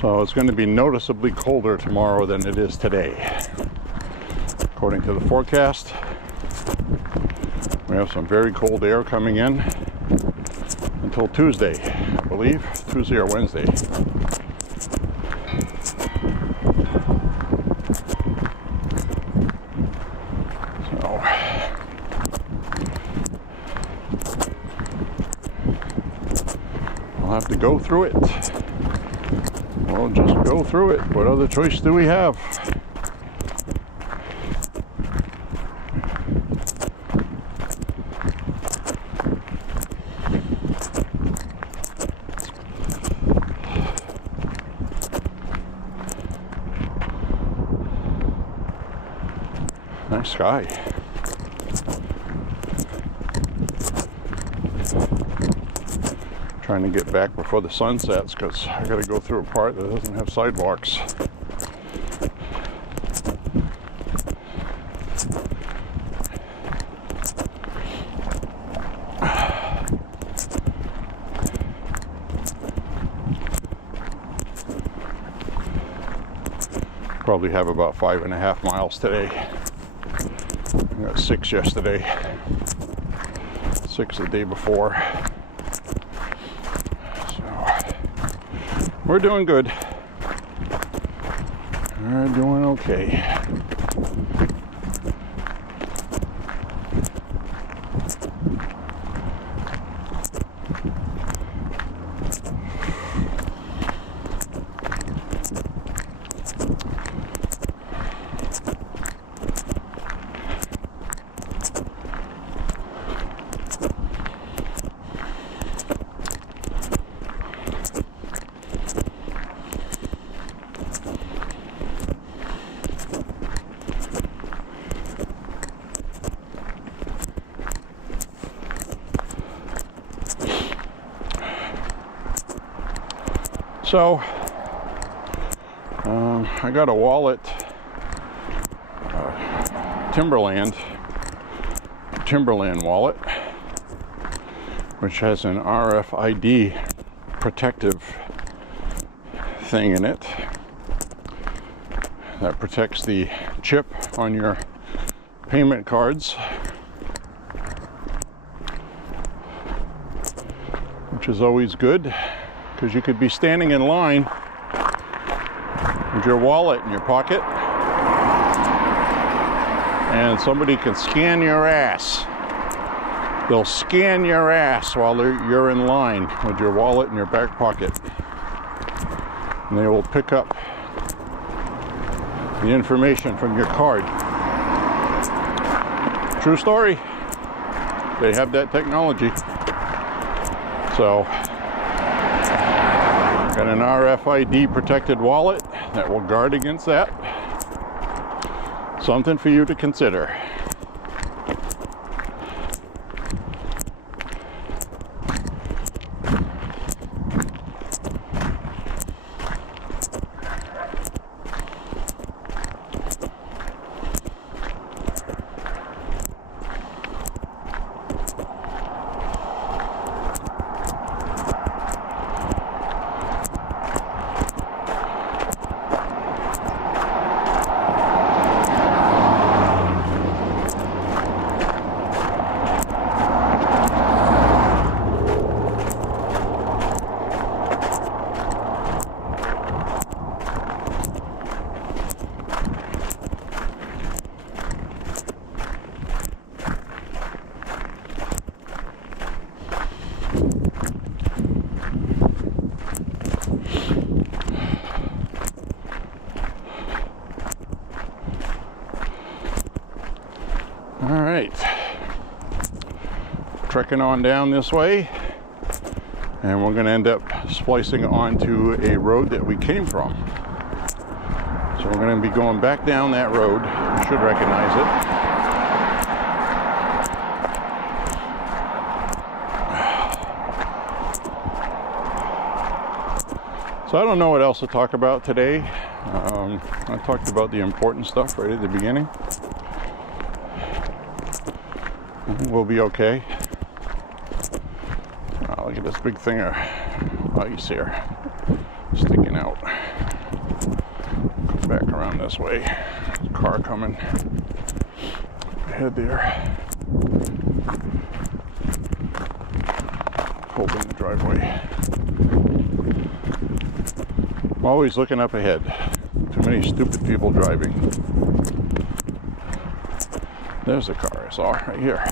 So it's going to be noticeably colder tomorrow than it is today. According to the forecast, we have some very cold air coming in until Tuesday, I believe. Tuesday or Wednesday. So I'll have to go through it. We'll just go through it. What other choice do we have? Nice sky. Trying to get back before the sun sets because I got to go through a part that doesn't have sidewalks. Probably have about 5.5 miles today. I got 6 yesterday, 6 the day before. We're doing good. We're doing okay. So, I got a wallet, Timberland wallet, which has an RFID protective thing in it that protects the chip on your payment cards, which is always good. Because you could be standing in line with your wallet in your pocket and somebody can scan your ass. They'll scan your ass while you're in line with your wallet in your back pocket. And they will pick up the information from your card. True story. They have that technology. So, got an RFID protected wallet that will guard against that. Something for you to consider. Trekking on down this way, and we're going to end up splicing onto a road that we came from. So we're going to be going back down that road. You should recognize it. So I don't know what else to talk about today. I talked about the important stuff right at the beginning. We'll be okay. Look at this big thing of ice here sticking out. Come back around this way. There's a car coming ahead there. Pulled in the driveway. I'm always looking up ahead. Too many stupid people driving. There's the car I saw right here.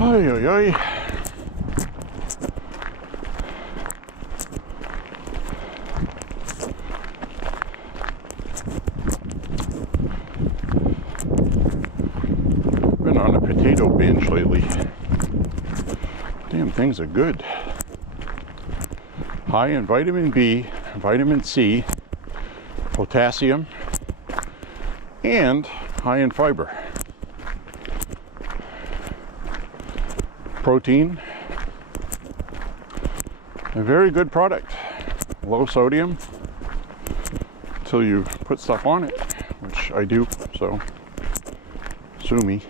Oy, oy, oy. a potato binge lately. Damn, things are good. High in vitamin B, vitamin C, potassium, and high in fiber. Protein. A very good product. Low sodium until you put stuff on it, which I do, so sue me.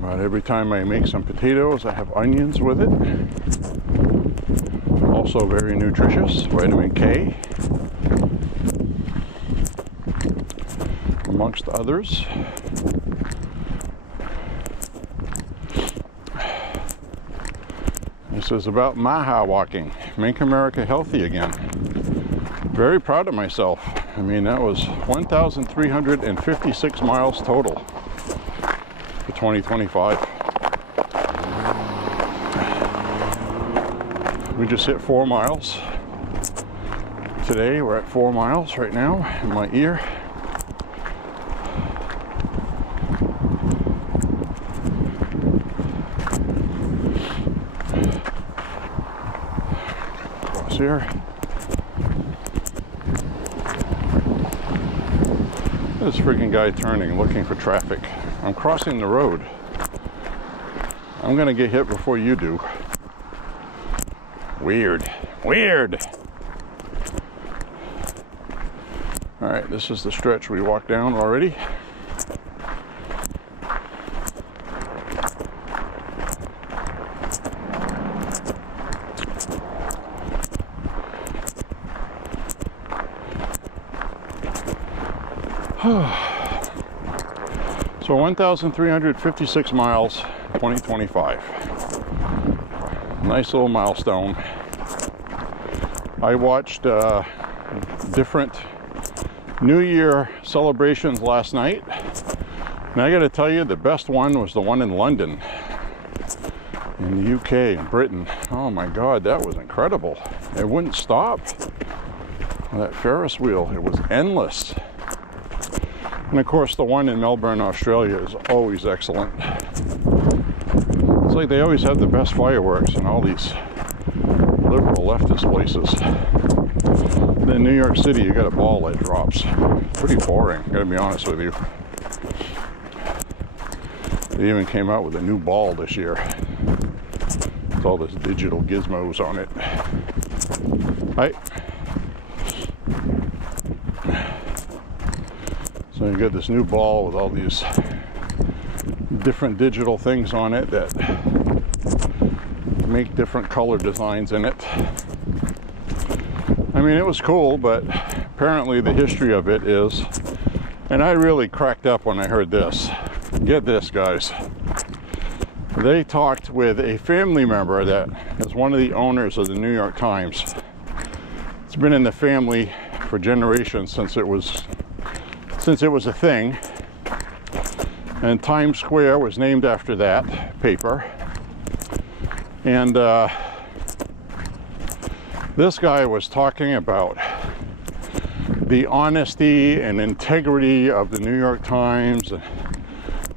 But every time I make some potatoes, I have onions with it. Also very nutritious, vitamin K, amongst others. This is about MAHA walking, Make America Healthy Again. Very proud of myself. I mean, that was 1,356 miles total for 2025. We just hit 4 miles. Today we're at 4 miles right now in my ear. Across here. This freaking guy turning, looking for traffic. I'm crossing the road. I'm gonna get hit before you do. Weird. Weird. All right, this is the stretch we walked down already. So 1,356 miles, 2025. Nice little milestone. I watched different New Year celebrations last night, and I got to tell you, the best one was the one in London, in the UK, in Britain. Oh my God, that was incredible. It wouldn't stop. That Ferris wheel, it was endless. And of course, the one in Melbourne, Australia is always excellent. It's like they always have the best fireworks in all these liberal leftist places. And in New York City, you got a ball that drops. Pretty boring, gotta be honest with you. They even came out with a new ball this year. With all this digital gizmos on it. Hi. So you got this new ball with all these different digital things on it that make different color designs in it. I mean, it was cool, but apparently the history of it is, and I really cracked up when I heard this. Get this, guys. They talked with a family member that is one of the owners of the New York Times. It's been in the family for generations since it was a thing, and Times Square was named after that paper. And this guy was talking about the honesty and integrity of the New York Times.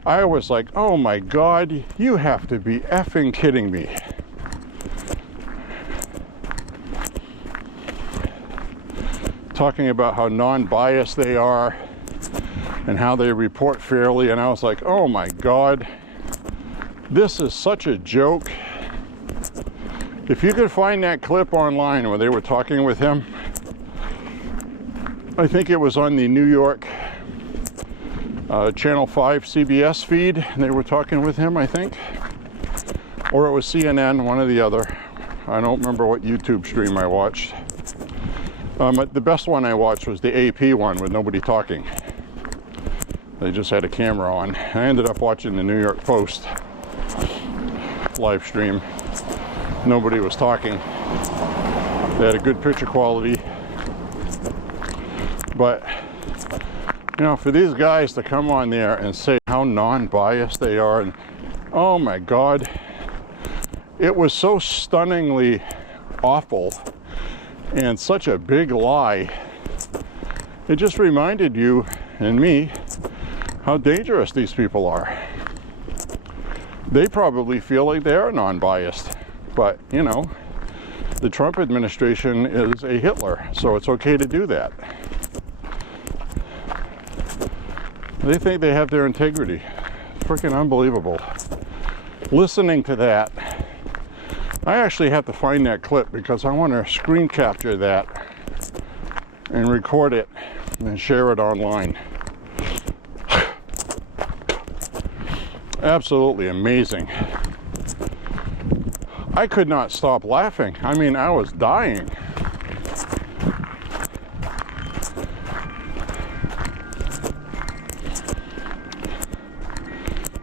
I was like, oh my God, you have to be effing kidding me. Talking about how non-biased they are and how they report fairly, and I was like, oh my God, this is such a joke. If you could find that clip online where they were talking with him, I think it was on the New York Channel 5 CBS feed, and they were talking with him, I think, or it was CNN, one or the other. I don't remember what YouTube stream I watched. The best one I watched was the AP one with nobody talking. They just had a camera on. I ended up watching the New York Post live stream. Nobody was talking. They had a good picture quality. But, you know, for these guys to come on there and say how non-biased they are, and oh my God, it was so stunningly awful and such a big lie. It just reminded you and me how dangerous these people are. They probably feel like they are non-biased, but you know, the Trump administration is a Hitler, so it's okay to do that. They think they have their integrity. Freaking unbelievable. Listening to that, I actually have to find that clip because I want to screen capture that and record it and share it online. Absolutely amazing. I could not stop laughing. I mean, I was dying.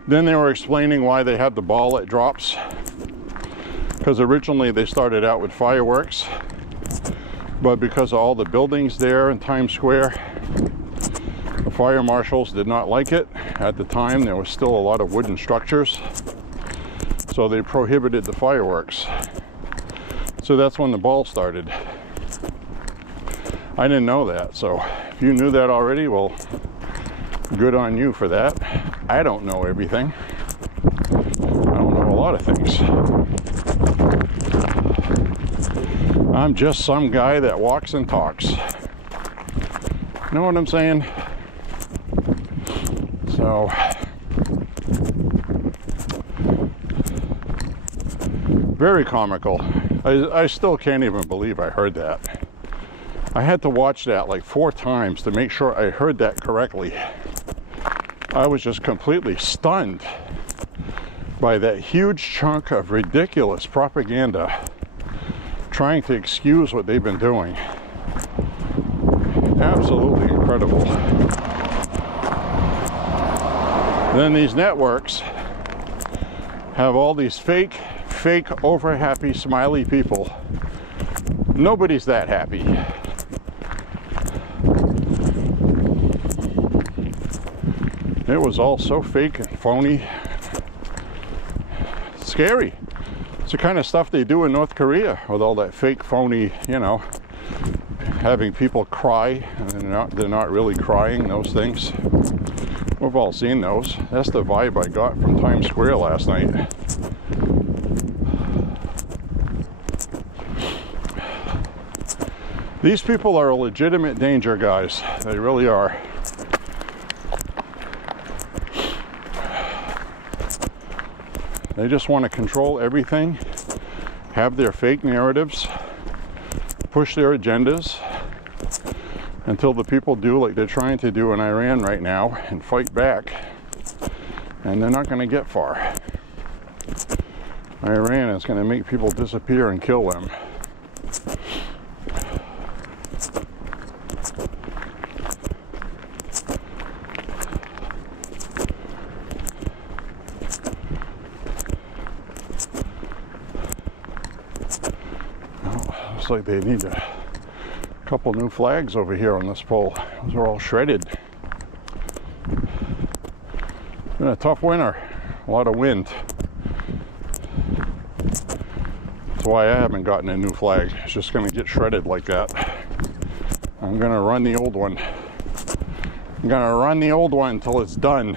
Then they were explaining why they had the ball that drops. Because originally they started out with fireworks, but because of all the buildings there in Times Square, the fire marshals did not like it. At the time, there was still a lot of wooden structures, so they prohibited the fireworks. So that's when the ball started. I didn't know that, so if you knew that already, well, good on you for that. I don't know everything. I don't know a lot of things. I'm just some guy that walks and talks. Know what I'm saying? So, very comical. I still can't even believe I heard that. I had to watch that like 4 times to make sure I heard that correctly. I was just completely stunned by that huge chunk of ridiculous propaganda trying to excuse what they've been doing. Absolutely incredible. Then these networks have all these fake, over happy, smiley people. Nobody's that happy. It was all so fake and phony. Scary. It's the kind of stuff they do in North Korea with all that fake, phony, you know, having people cry and they're not really crying, those things. We've all seen those. That's the vibe I got from Times Square last night. These people are a legitimate danger, guys. They really are. They just want to control everything, have their fake narratives, push their agendas until the people do like they're trying to do in Iran right now and fight back. And they're not going to get far. Iran is going to make people disappear and kill them. Looks like they need a couple new flags over here on this pole. Those are all shredded. It's been a tough winter, a lot of wind. That's why I haven't gotten a new flag. It's just going to get shredded like that. I'm going to run the old one. I'm going to run the old one until it's done.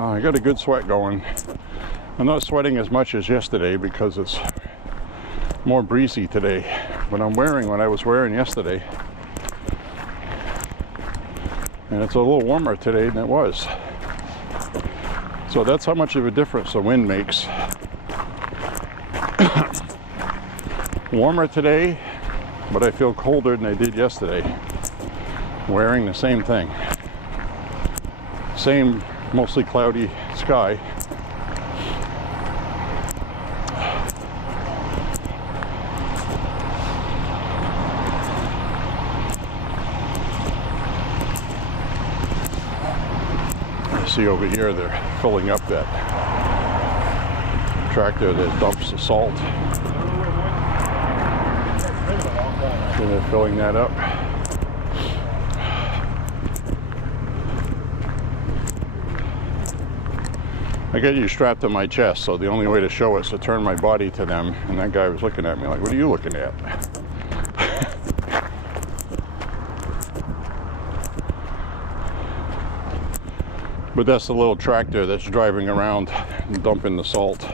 I got a good sweat going. I'm not sweating as much as yesterday because it's more breezy today, but I'm wearing what I was wearing yesterday. And it's a little warmer today than it was. So that's how much of a difference the wind makes. Warmer today, but I feel colder than I did yesterday. Wearing the same thing. Same mostly cloudy sky. I see over here they're filling up that tractor that dumps the salt. So they're filling that up. I got you strapped to my chest, so the only way to show it is to turn my body to them. And that guy was looking at me like, what are you looking at? But that's the little tractor that's driving around and dumping the salt.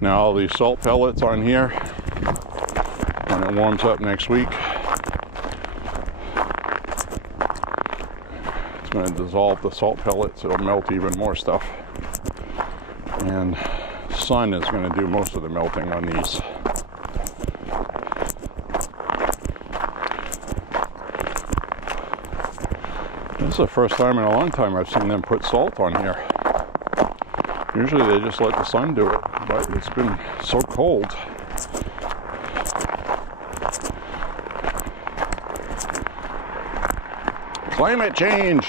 Now all these salt pellets on here, when it warms up next week, it's going to dissolve the salt pellets. It'll melt even more stuff. And the sun is going to do most of the melting on these. This is the first time in a long time I've seen them put salt on here. Usually they just let the sun do it, but it's been so cold. Climate change!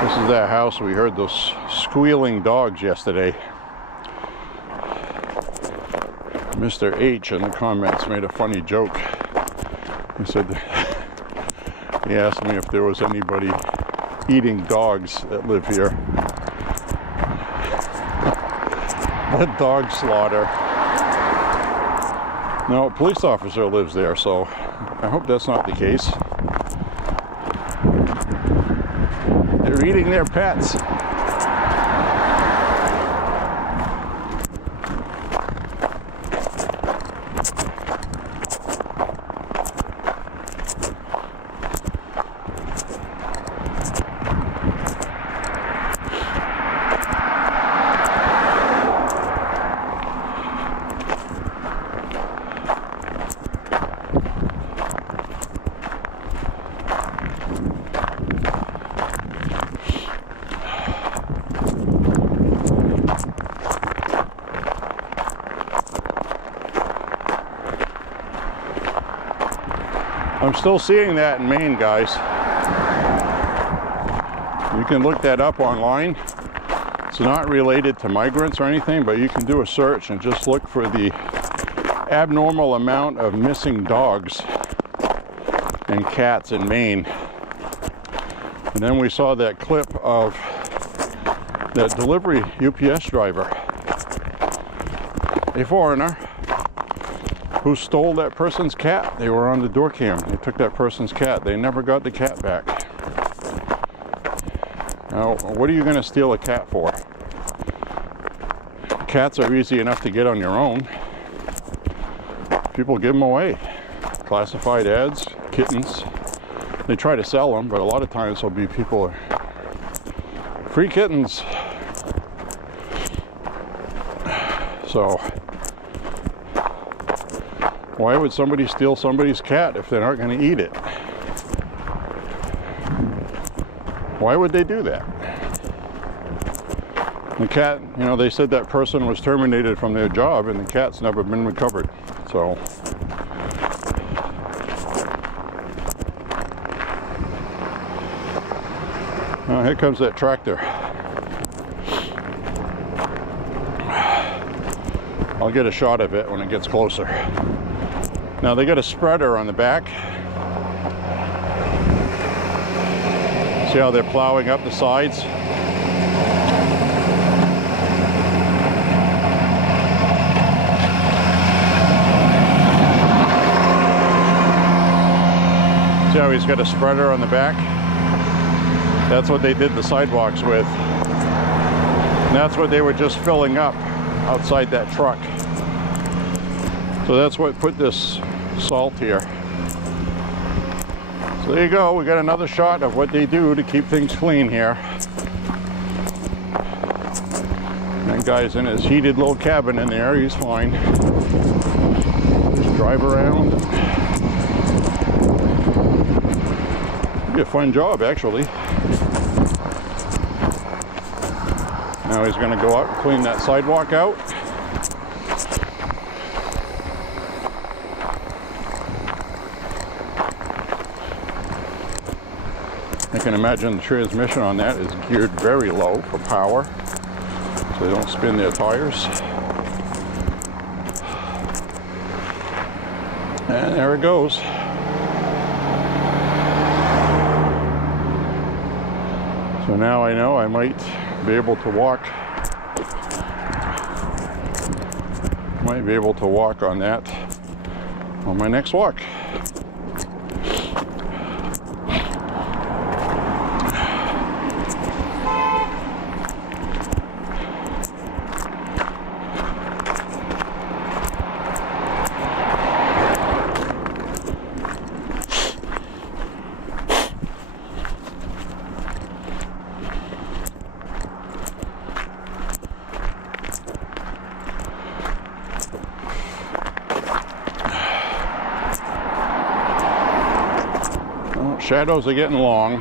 This is that house. We heard those squealing dogs yesterday. Mr. H in the comments made a funny joke. He said, he asked me if there was anybody eating dogs that live here. The dog slaughter. No, a police officer lives there, so I hope that's not the case. They're eating their pets. I'm still seeing that in Maine, guys. You can look that up online. It's not related to migrants or anything, but you can do a search and just look for the abnormal amount of missing dogs and cats in Maine. And then we saw that clip of that delivery UPS driver, a foreigner, who stole that person's cat. They were on the door cam. They took that person's cat. They never got the cat back. Now, what are you going to steal a cat for? Cats are easy enough to get on your own. People give them away. Classified ads, kittens. They try to sell them, but a lot of times there'll be people, free kittens. So, why would somebody steal somebody's cat if they're not going to eat it? Why would they do that? The cat, you know, they said that person was terminated from their job and the cat's never been recovered. So, oh, here comes that tractor. I'll get a shot of it when it gets closer. Now they got a spreader on the back. See how they're plowing up the sides? See how he's got a spreader on the back? That's what they did the sidewalks with. And that's what they were just filling up outside that truck. So that's what put this salt here. So there you go, we got another shot of what they do to keep things clean here. That guy's in his heated little cabin in there, he's fine. Just drive around. It'd be a fun job, actually. Now he's going to go out and clean that sidewalk out. I can imagine the transmission on that is geared very low for power, so they don't spin their tires. And there it goes. So now I know I might be able to walk. Might be able to walk on that on my next walk. Shadows are getting long.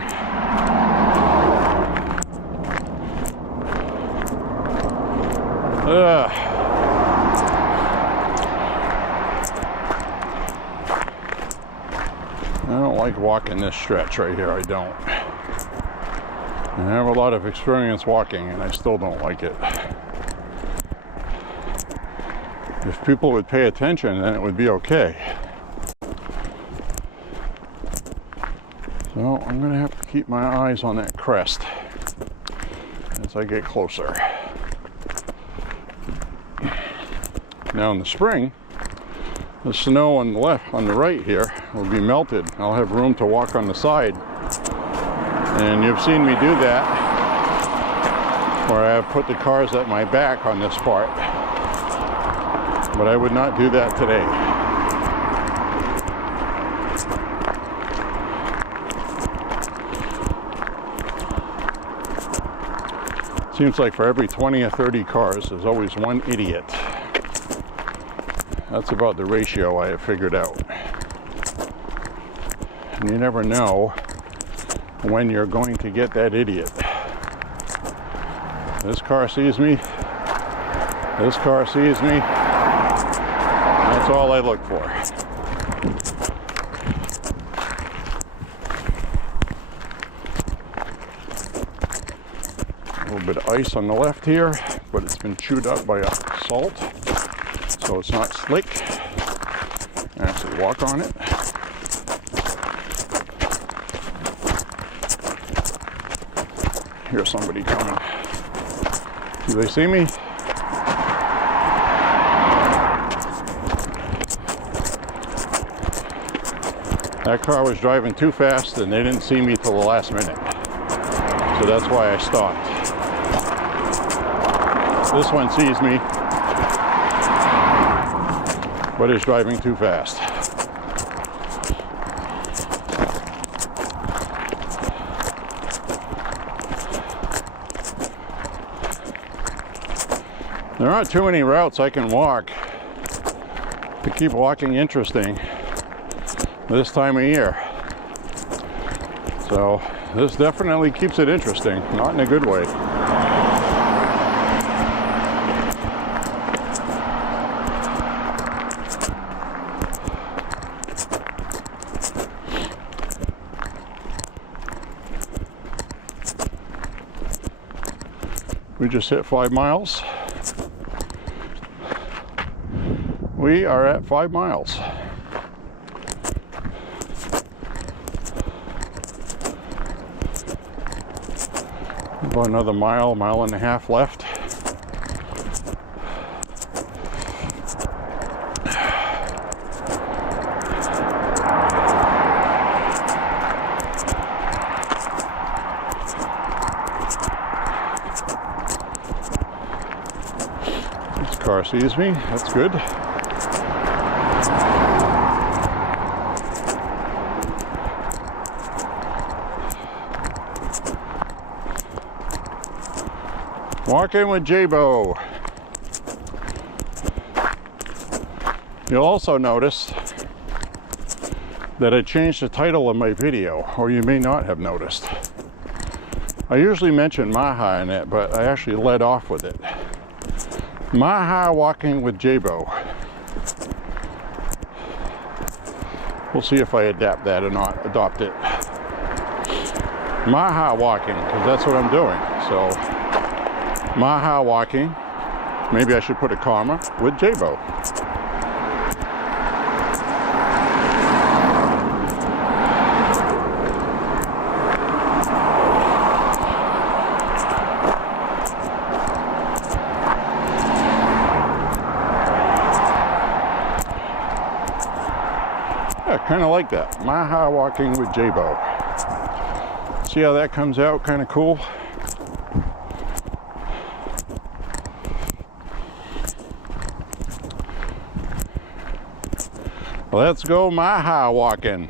Ugh. I don't like walking this stretch right here, I don't. I have a lot of experience walking and I still don't like it. If people would pay attention, then it would be okay. So I'm going to have to keep my eyes on that crest as I get closer. Now in the spring, the snow on the left, on the right here, will be melted. I'll have room to walk on the side. And you've seen me do that, where I've put the cars at my back on this part. But I would not do that today. Seems like for every 20 or 30 cars, there's always one idiot. That's about the ratio I have figured out. And you never know when you're going to get that idiot. This car sees me. This car sees me. That's all I look for. A little bit of ice on the left here, but it's been chewed up by salt, so it's not slick. I actually walk on it. Here's somebody coming. Do they see me? That car was driving too fast and they didn't see me till the last minute. So that's why I stopped. This one sees me, but is driving too fast. There aren't too many routes I can walk to keep walking interesting this time of year. So this definitely keeps it interesting, not in a good way. We just hit 5 miles. We are at 5 miles. About another mile, mile and a half left. This car sees me, that's good. Walking with J.Beau. You'll also notice that I changed the title of my video, or you may not have noticed. I usually mention MAHA in it, but I actually led off with it. MAHA walking with J.Beau. We'll see if I adapt that or not, adopt it. MAHA walking, because that's what I'm doing. So, MAHA walking. Maybe I should put a comma with J.Beau. Yeah, kind of like that. MAHA walking with J.Beau. See how that comes out? Kind of cool. Let's go MAHA walking.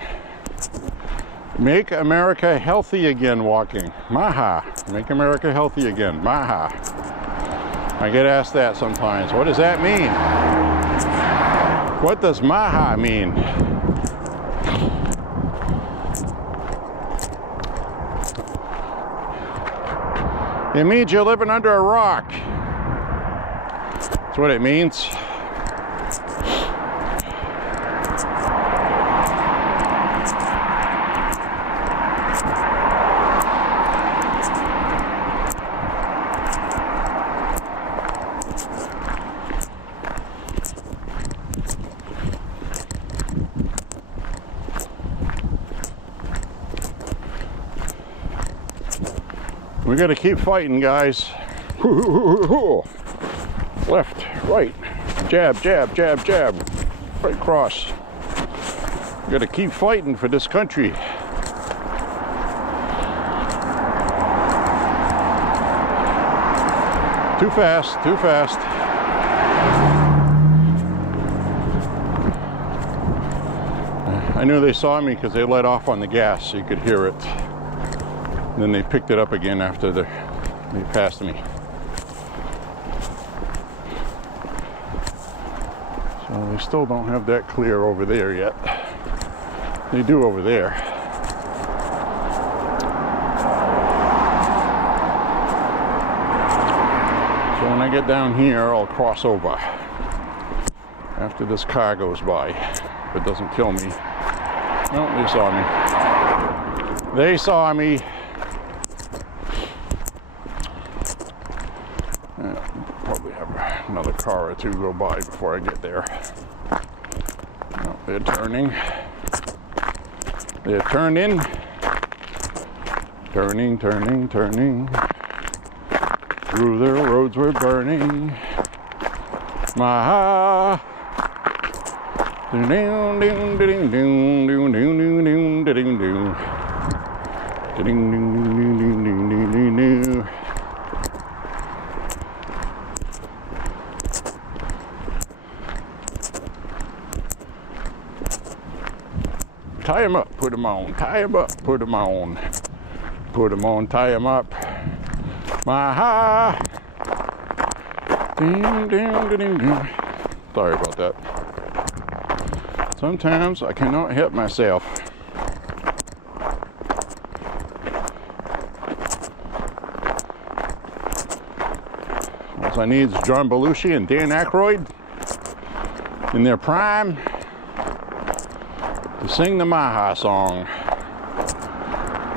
Make America healthy again walking. MAHA. Make America healthy again. MAHA. I get asked that sometimes. What does that mean? What does MAHA mean? It means you're living under a rock. That's what it means. We gotta keep fighting, guys. Left, right, jab, jab, jab, jab, right cross. We gotta keep fighting for this country. Too fast, too fast. I knew they saw me because they let off on the gas so you could hear it. And then they picked it up again after they passed me. So they still don't have that clear over there yet. They do over there. So when I get down here, I'll cross over after this car goes by. If it doesn't kill me. No, they saw me. They saw me. Probably have another car or two go by before I get there. No, they're turning. They're turning. Turning, turning, turning. Through the roads we're burning. MAHA. Ding ding ding ding ding ding ding ding ding ding. Ding ding ding ding ding ding ding. Tie him up, put him on. Tie him up, put him on. Put him on, tie him up. MAHA. Ding, ding, ding, ding. Sorry about that. Sometimes I cannot help myself. All I need is John Belushi and Dan Aykroyd in their prime to sing the MAHA song.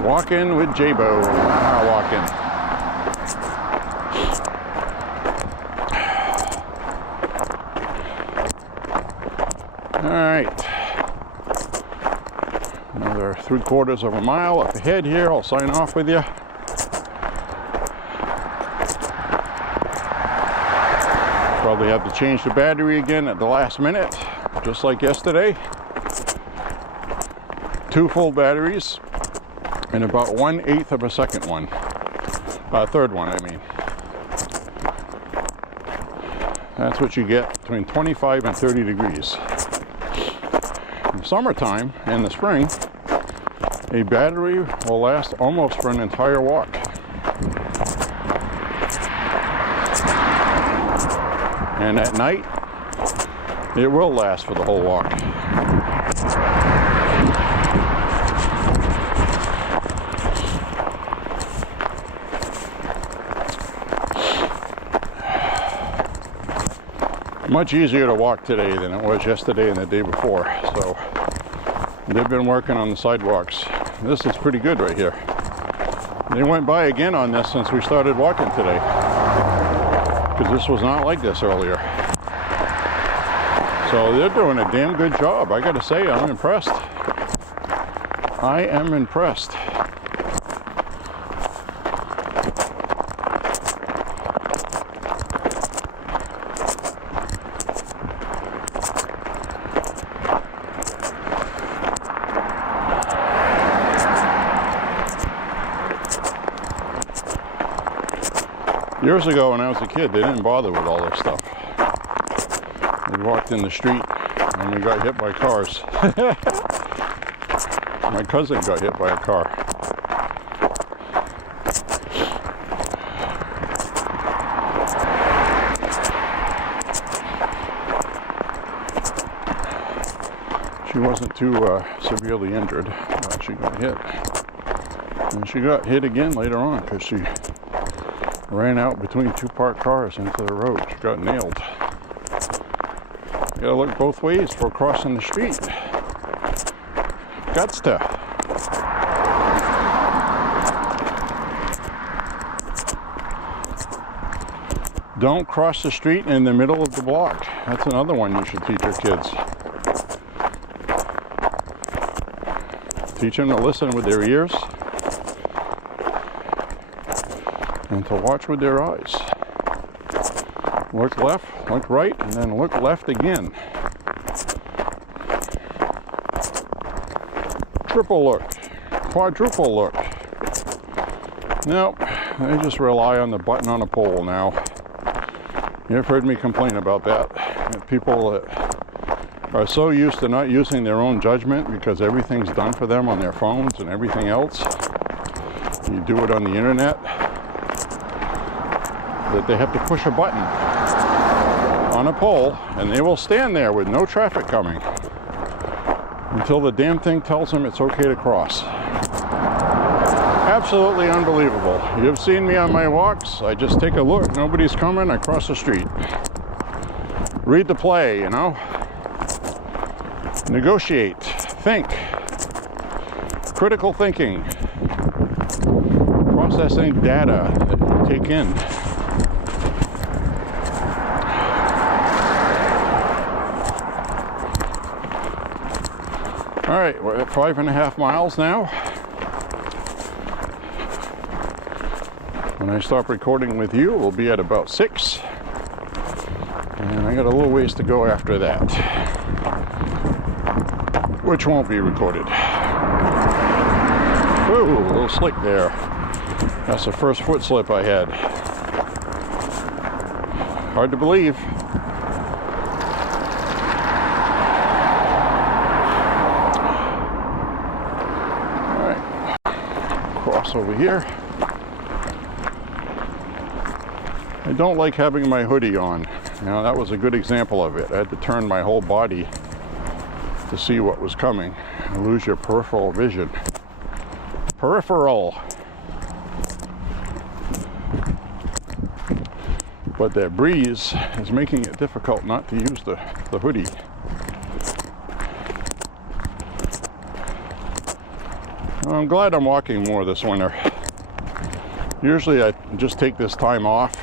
Walking with J.Beau. MAHA walking. All right. Another 3/4 of a mile up ahead here. I'll sign off with you. Probably have to change the battery again at the last minute, just like yesterday. 2 full batteries and about 1/8 of a second one. Third one, I mean. That's what you get between 25 and 30 degrees. In summertime and the spring, a battery will last almost for an entire walk. And at night, it will last for the whole walk. much easier to walk today than it was yesterday and the day before. So they've been working on the sidewalks. This is pretty good right here. They went by again on this since we started walking today, because this was not like this earlier. So they're doing a damn good job. I gotta say, I'm impressed. I am impressed. Years ago when I was a kid, they didn't bother with all this stuff. We walked in the street and we got hit by cars. My cousin got hit by a car. She wasn't too severely injured, but she got hit. And she got hit again later on because she ran out between two parked cars into the road. She got nailed. You gotta look both ways before crossing the street. Guts to. Don't cross the street in the middle of the block. That's another one you should teach your kids. Teach them to listen with their ears and to watch with their eyes. Look left, look right, and then look left again. Triple look, quadruple look. Nope, they just rely on the button on a pole now. You've heard me complain about that. People that are so used to not using their own judgment because everything's done for them on their phones and everything else. You do it on the internet, that they have to push a button on a pole and they will stand there with no traffic coming until the damn thing tells them it's okay to cross. Absolutely unbelievable. You've seen me on my walks. I just take a look, nobody's coming, I cross the street. Read the play, you know. Negotiate, think. Critical thinking. Processing data that you take in. All right, we're at 5.5 miles now. When I stop recording with you, we'll be at about 6. And I got a little ways to go after that, which won't be recorded. Ooh, a little slick there. That's the first foot slip I had. Hard to believe. All right, cross over here. I don't like having my hoodie on. You know, that was a good example of it. I had to turn my whole body to see what was coming. You lose your peripheral vision. Peripheral. But that breeze is making it difficult not to use the hoodie. I'm glad I'm walking more this winter. Usually I just take this time off,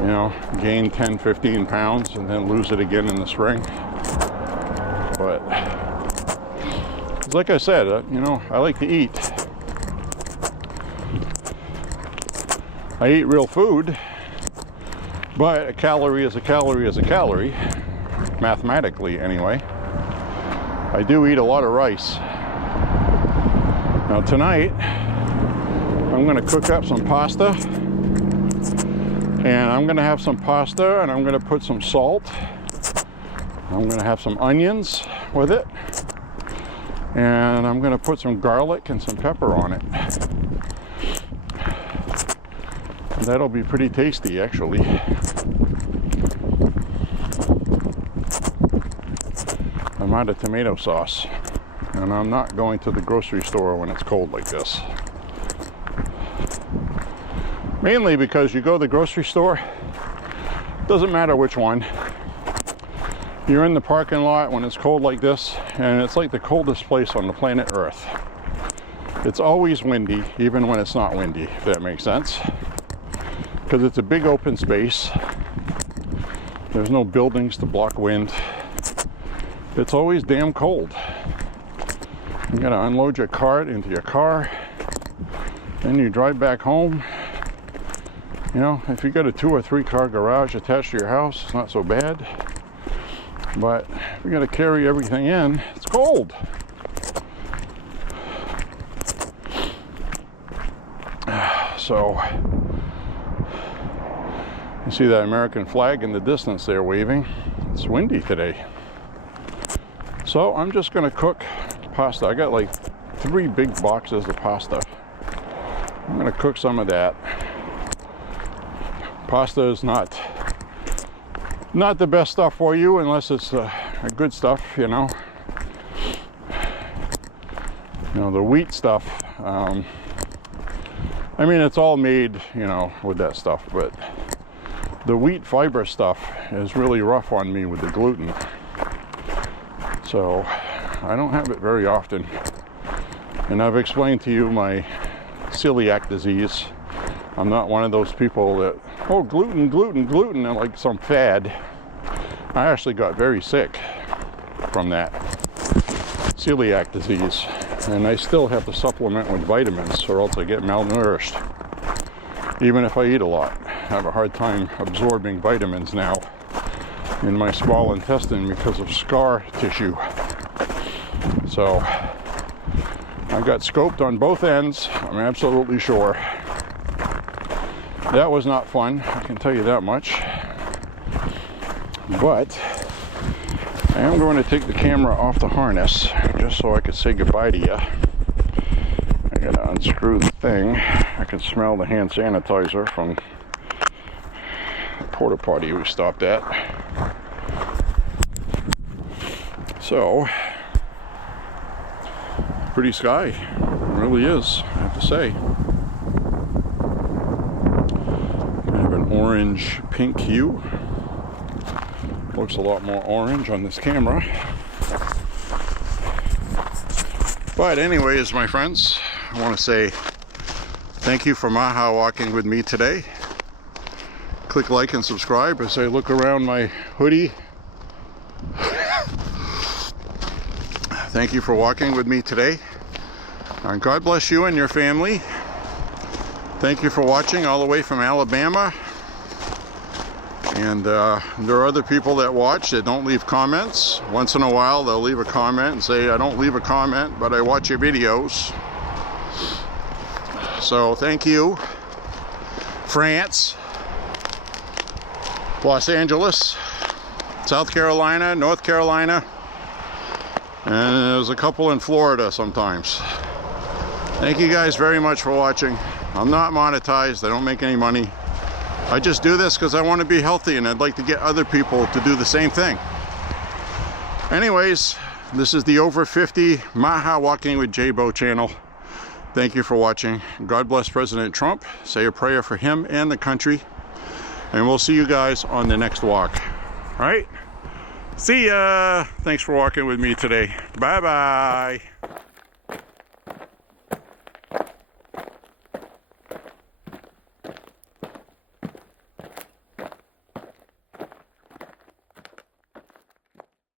you know, gain 10, 15 pounds and then lose it again in the spring. But like I said, you know, I like to eat. I eat real food, but a calorie is a calorie is a calorie, mathematically anyway. I do eat a lot of rice. Now tonight, I'm gonna cook up some pasta, and I'm gonna have some pasta and I'm gonna put some salt. I'm gonna have some onions with it, and I'm gonna put some garlic and some pepper on it. That'll be pretty tasty, actually. I'm out of tomato sauce, and I'm not going to the grocery store when it's cold like this. Mainly because you go to the grocery store, Doesn't matter which one. You're in the parking lot when it's cold like this, and it's like the coldest place on the planet Earth. It's always windy, even when it's not windy, if that makes sense. Because it's a big open space. There's no buildings to block wind. It's always damn cold. You gotta unload your cart into your car, then you drive back home. You know, if you got a 2 or 3 car garage attached to your house, it's not so bad. But if you got to carry everything in, it's cold. So, you see that American flag in the distance there waving? It's windy today. So I'm just going to cook pasta. I got like 3 big boxes of pasta. I'm going to cook some of that. Pasta is not the best stuff for you unless it's good stuff, you know. You know, the wheat stuff, I mean, it's all made, you know, with that stuff, but the wheat fiber stuff is really rough on me with the gluten. So I don't have it very often. And I've explained to you my celiac disease. I'm not one of those people that, oh, gluten, and like some fad. I actually got very sick from that celiac disease, and I still have to supplement with vitamins or else I get malnourished. Even if I eat a lot, I have a hard time absorbing vitamins now in my small intestine because of scar tissue. So I got scoped on both ends, I'm absolutely sure. That was not fun, I can tell you that much. But I am going to take the camera off the harness just so I could say goodbye to you. I gotta unscrew the thing. I can smell the hand sanitizer from the porta potty we stopped at. So, pretty sky, it really is, I have to say. Kind of an orange pink hue. Looks a lot more orange on this camera. But anyways, my friends, I want to say thank you for MAHA walking with me today. Click like and subscribe as I look around my hoodie. Thank you for walking with me today. And God bless you and your family. Thank you for watching all the way from Alabama. And there are other people that watch that don't leave comments. Once in a while they'll leave a comment and say, I don't leave a comment, but I watch your videos. So thank you. France, Los Angeles, South Carolina, North Carolina, and there's a couple in Florida sometimes. Thank you guys very much for watching. I'm not monetized, I don't make any money. I just do this because I want to be healthy and I'd like to get other people to do the same thing. Anyways, this is the Over 50 MAHA Walking with J.Beau channel. Thank you for watching. God bless President Trump. Say a prayer for him and the country. And we'll see you guys on the next walk. All right? See ya! Thanks for walking with me today. Bye-bye.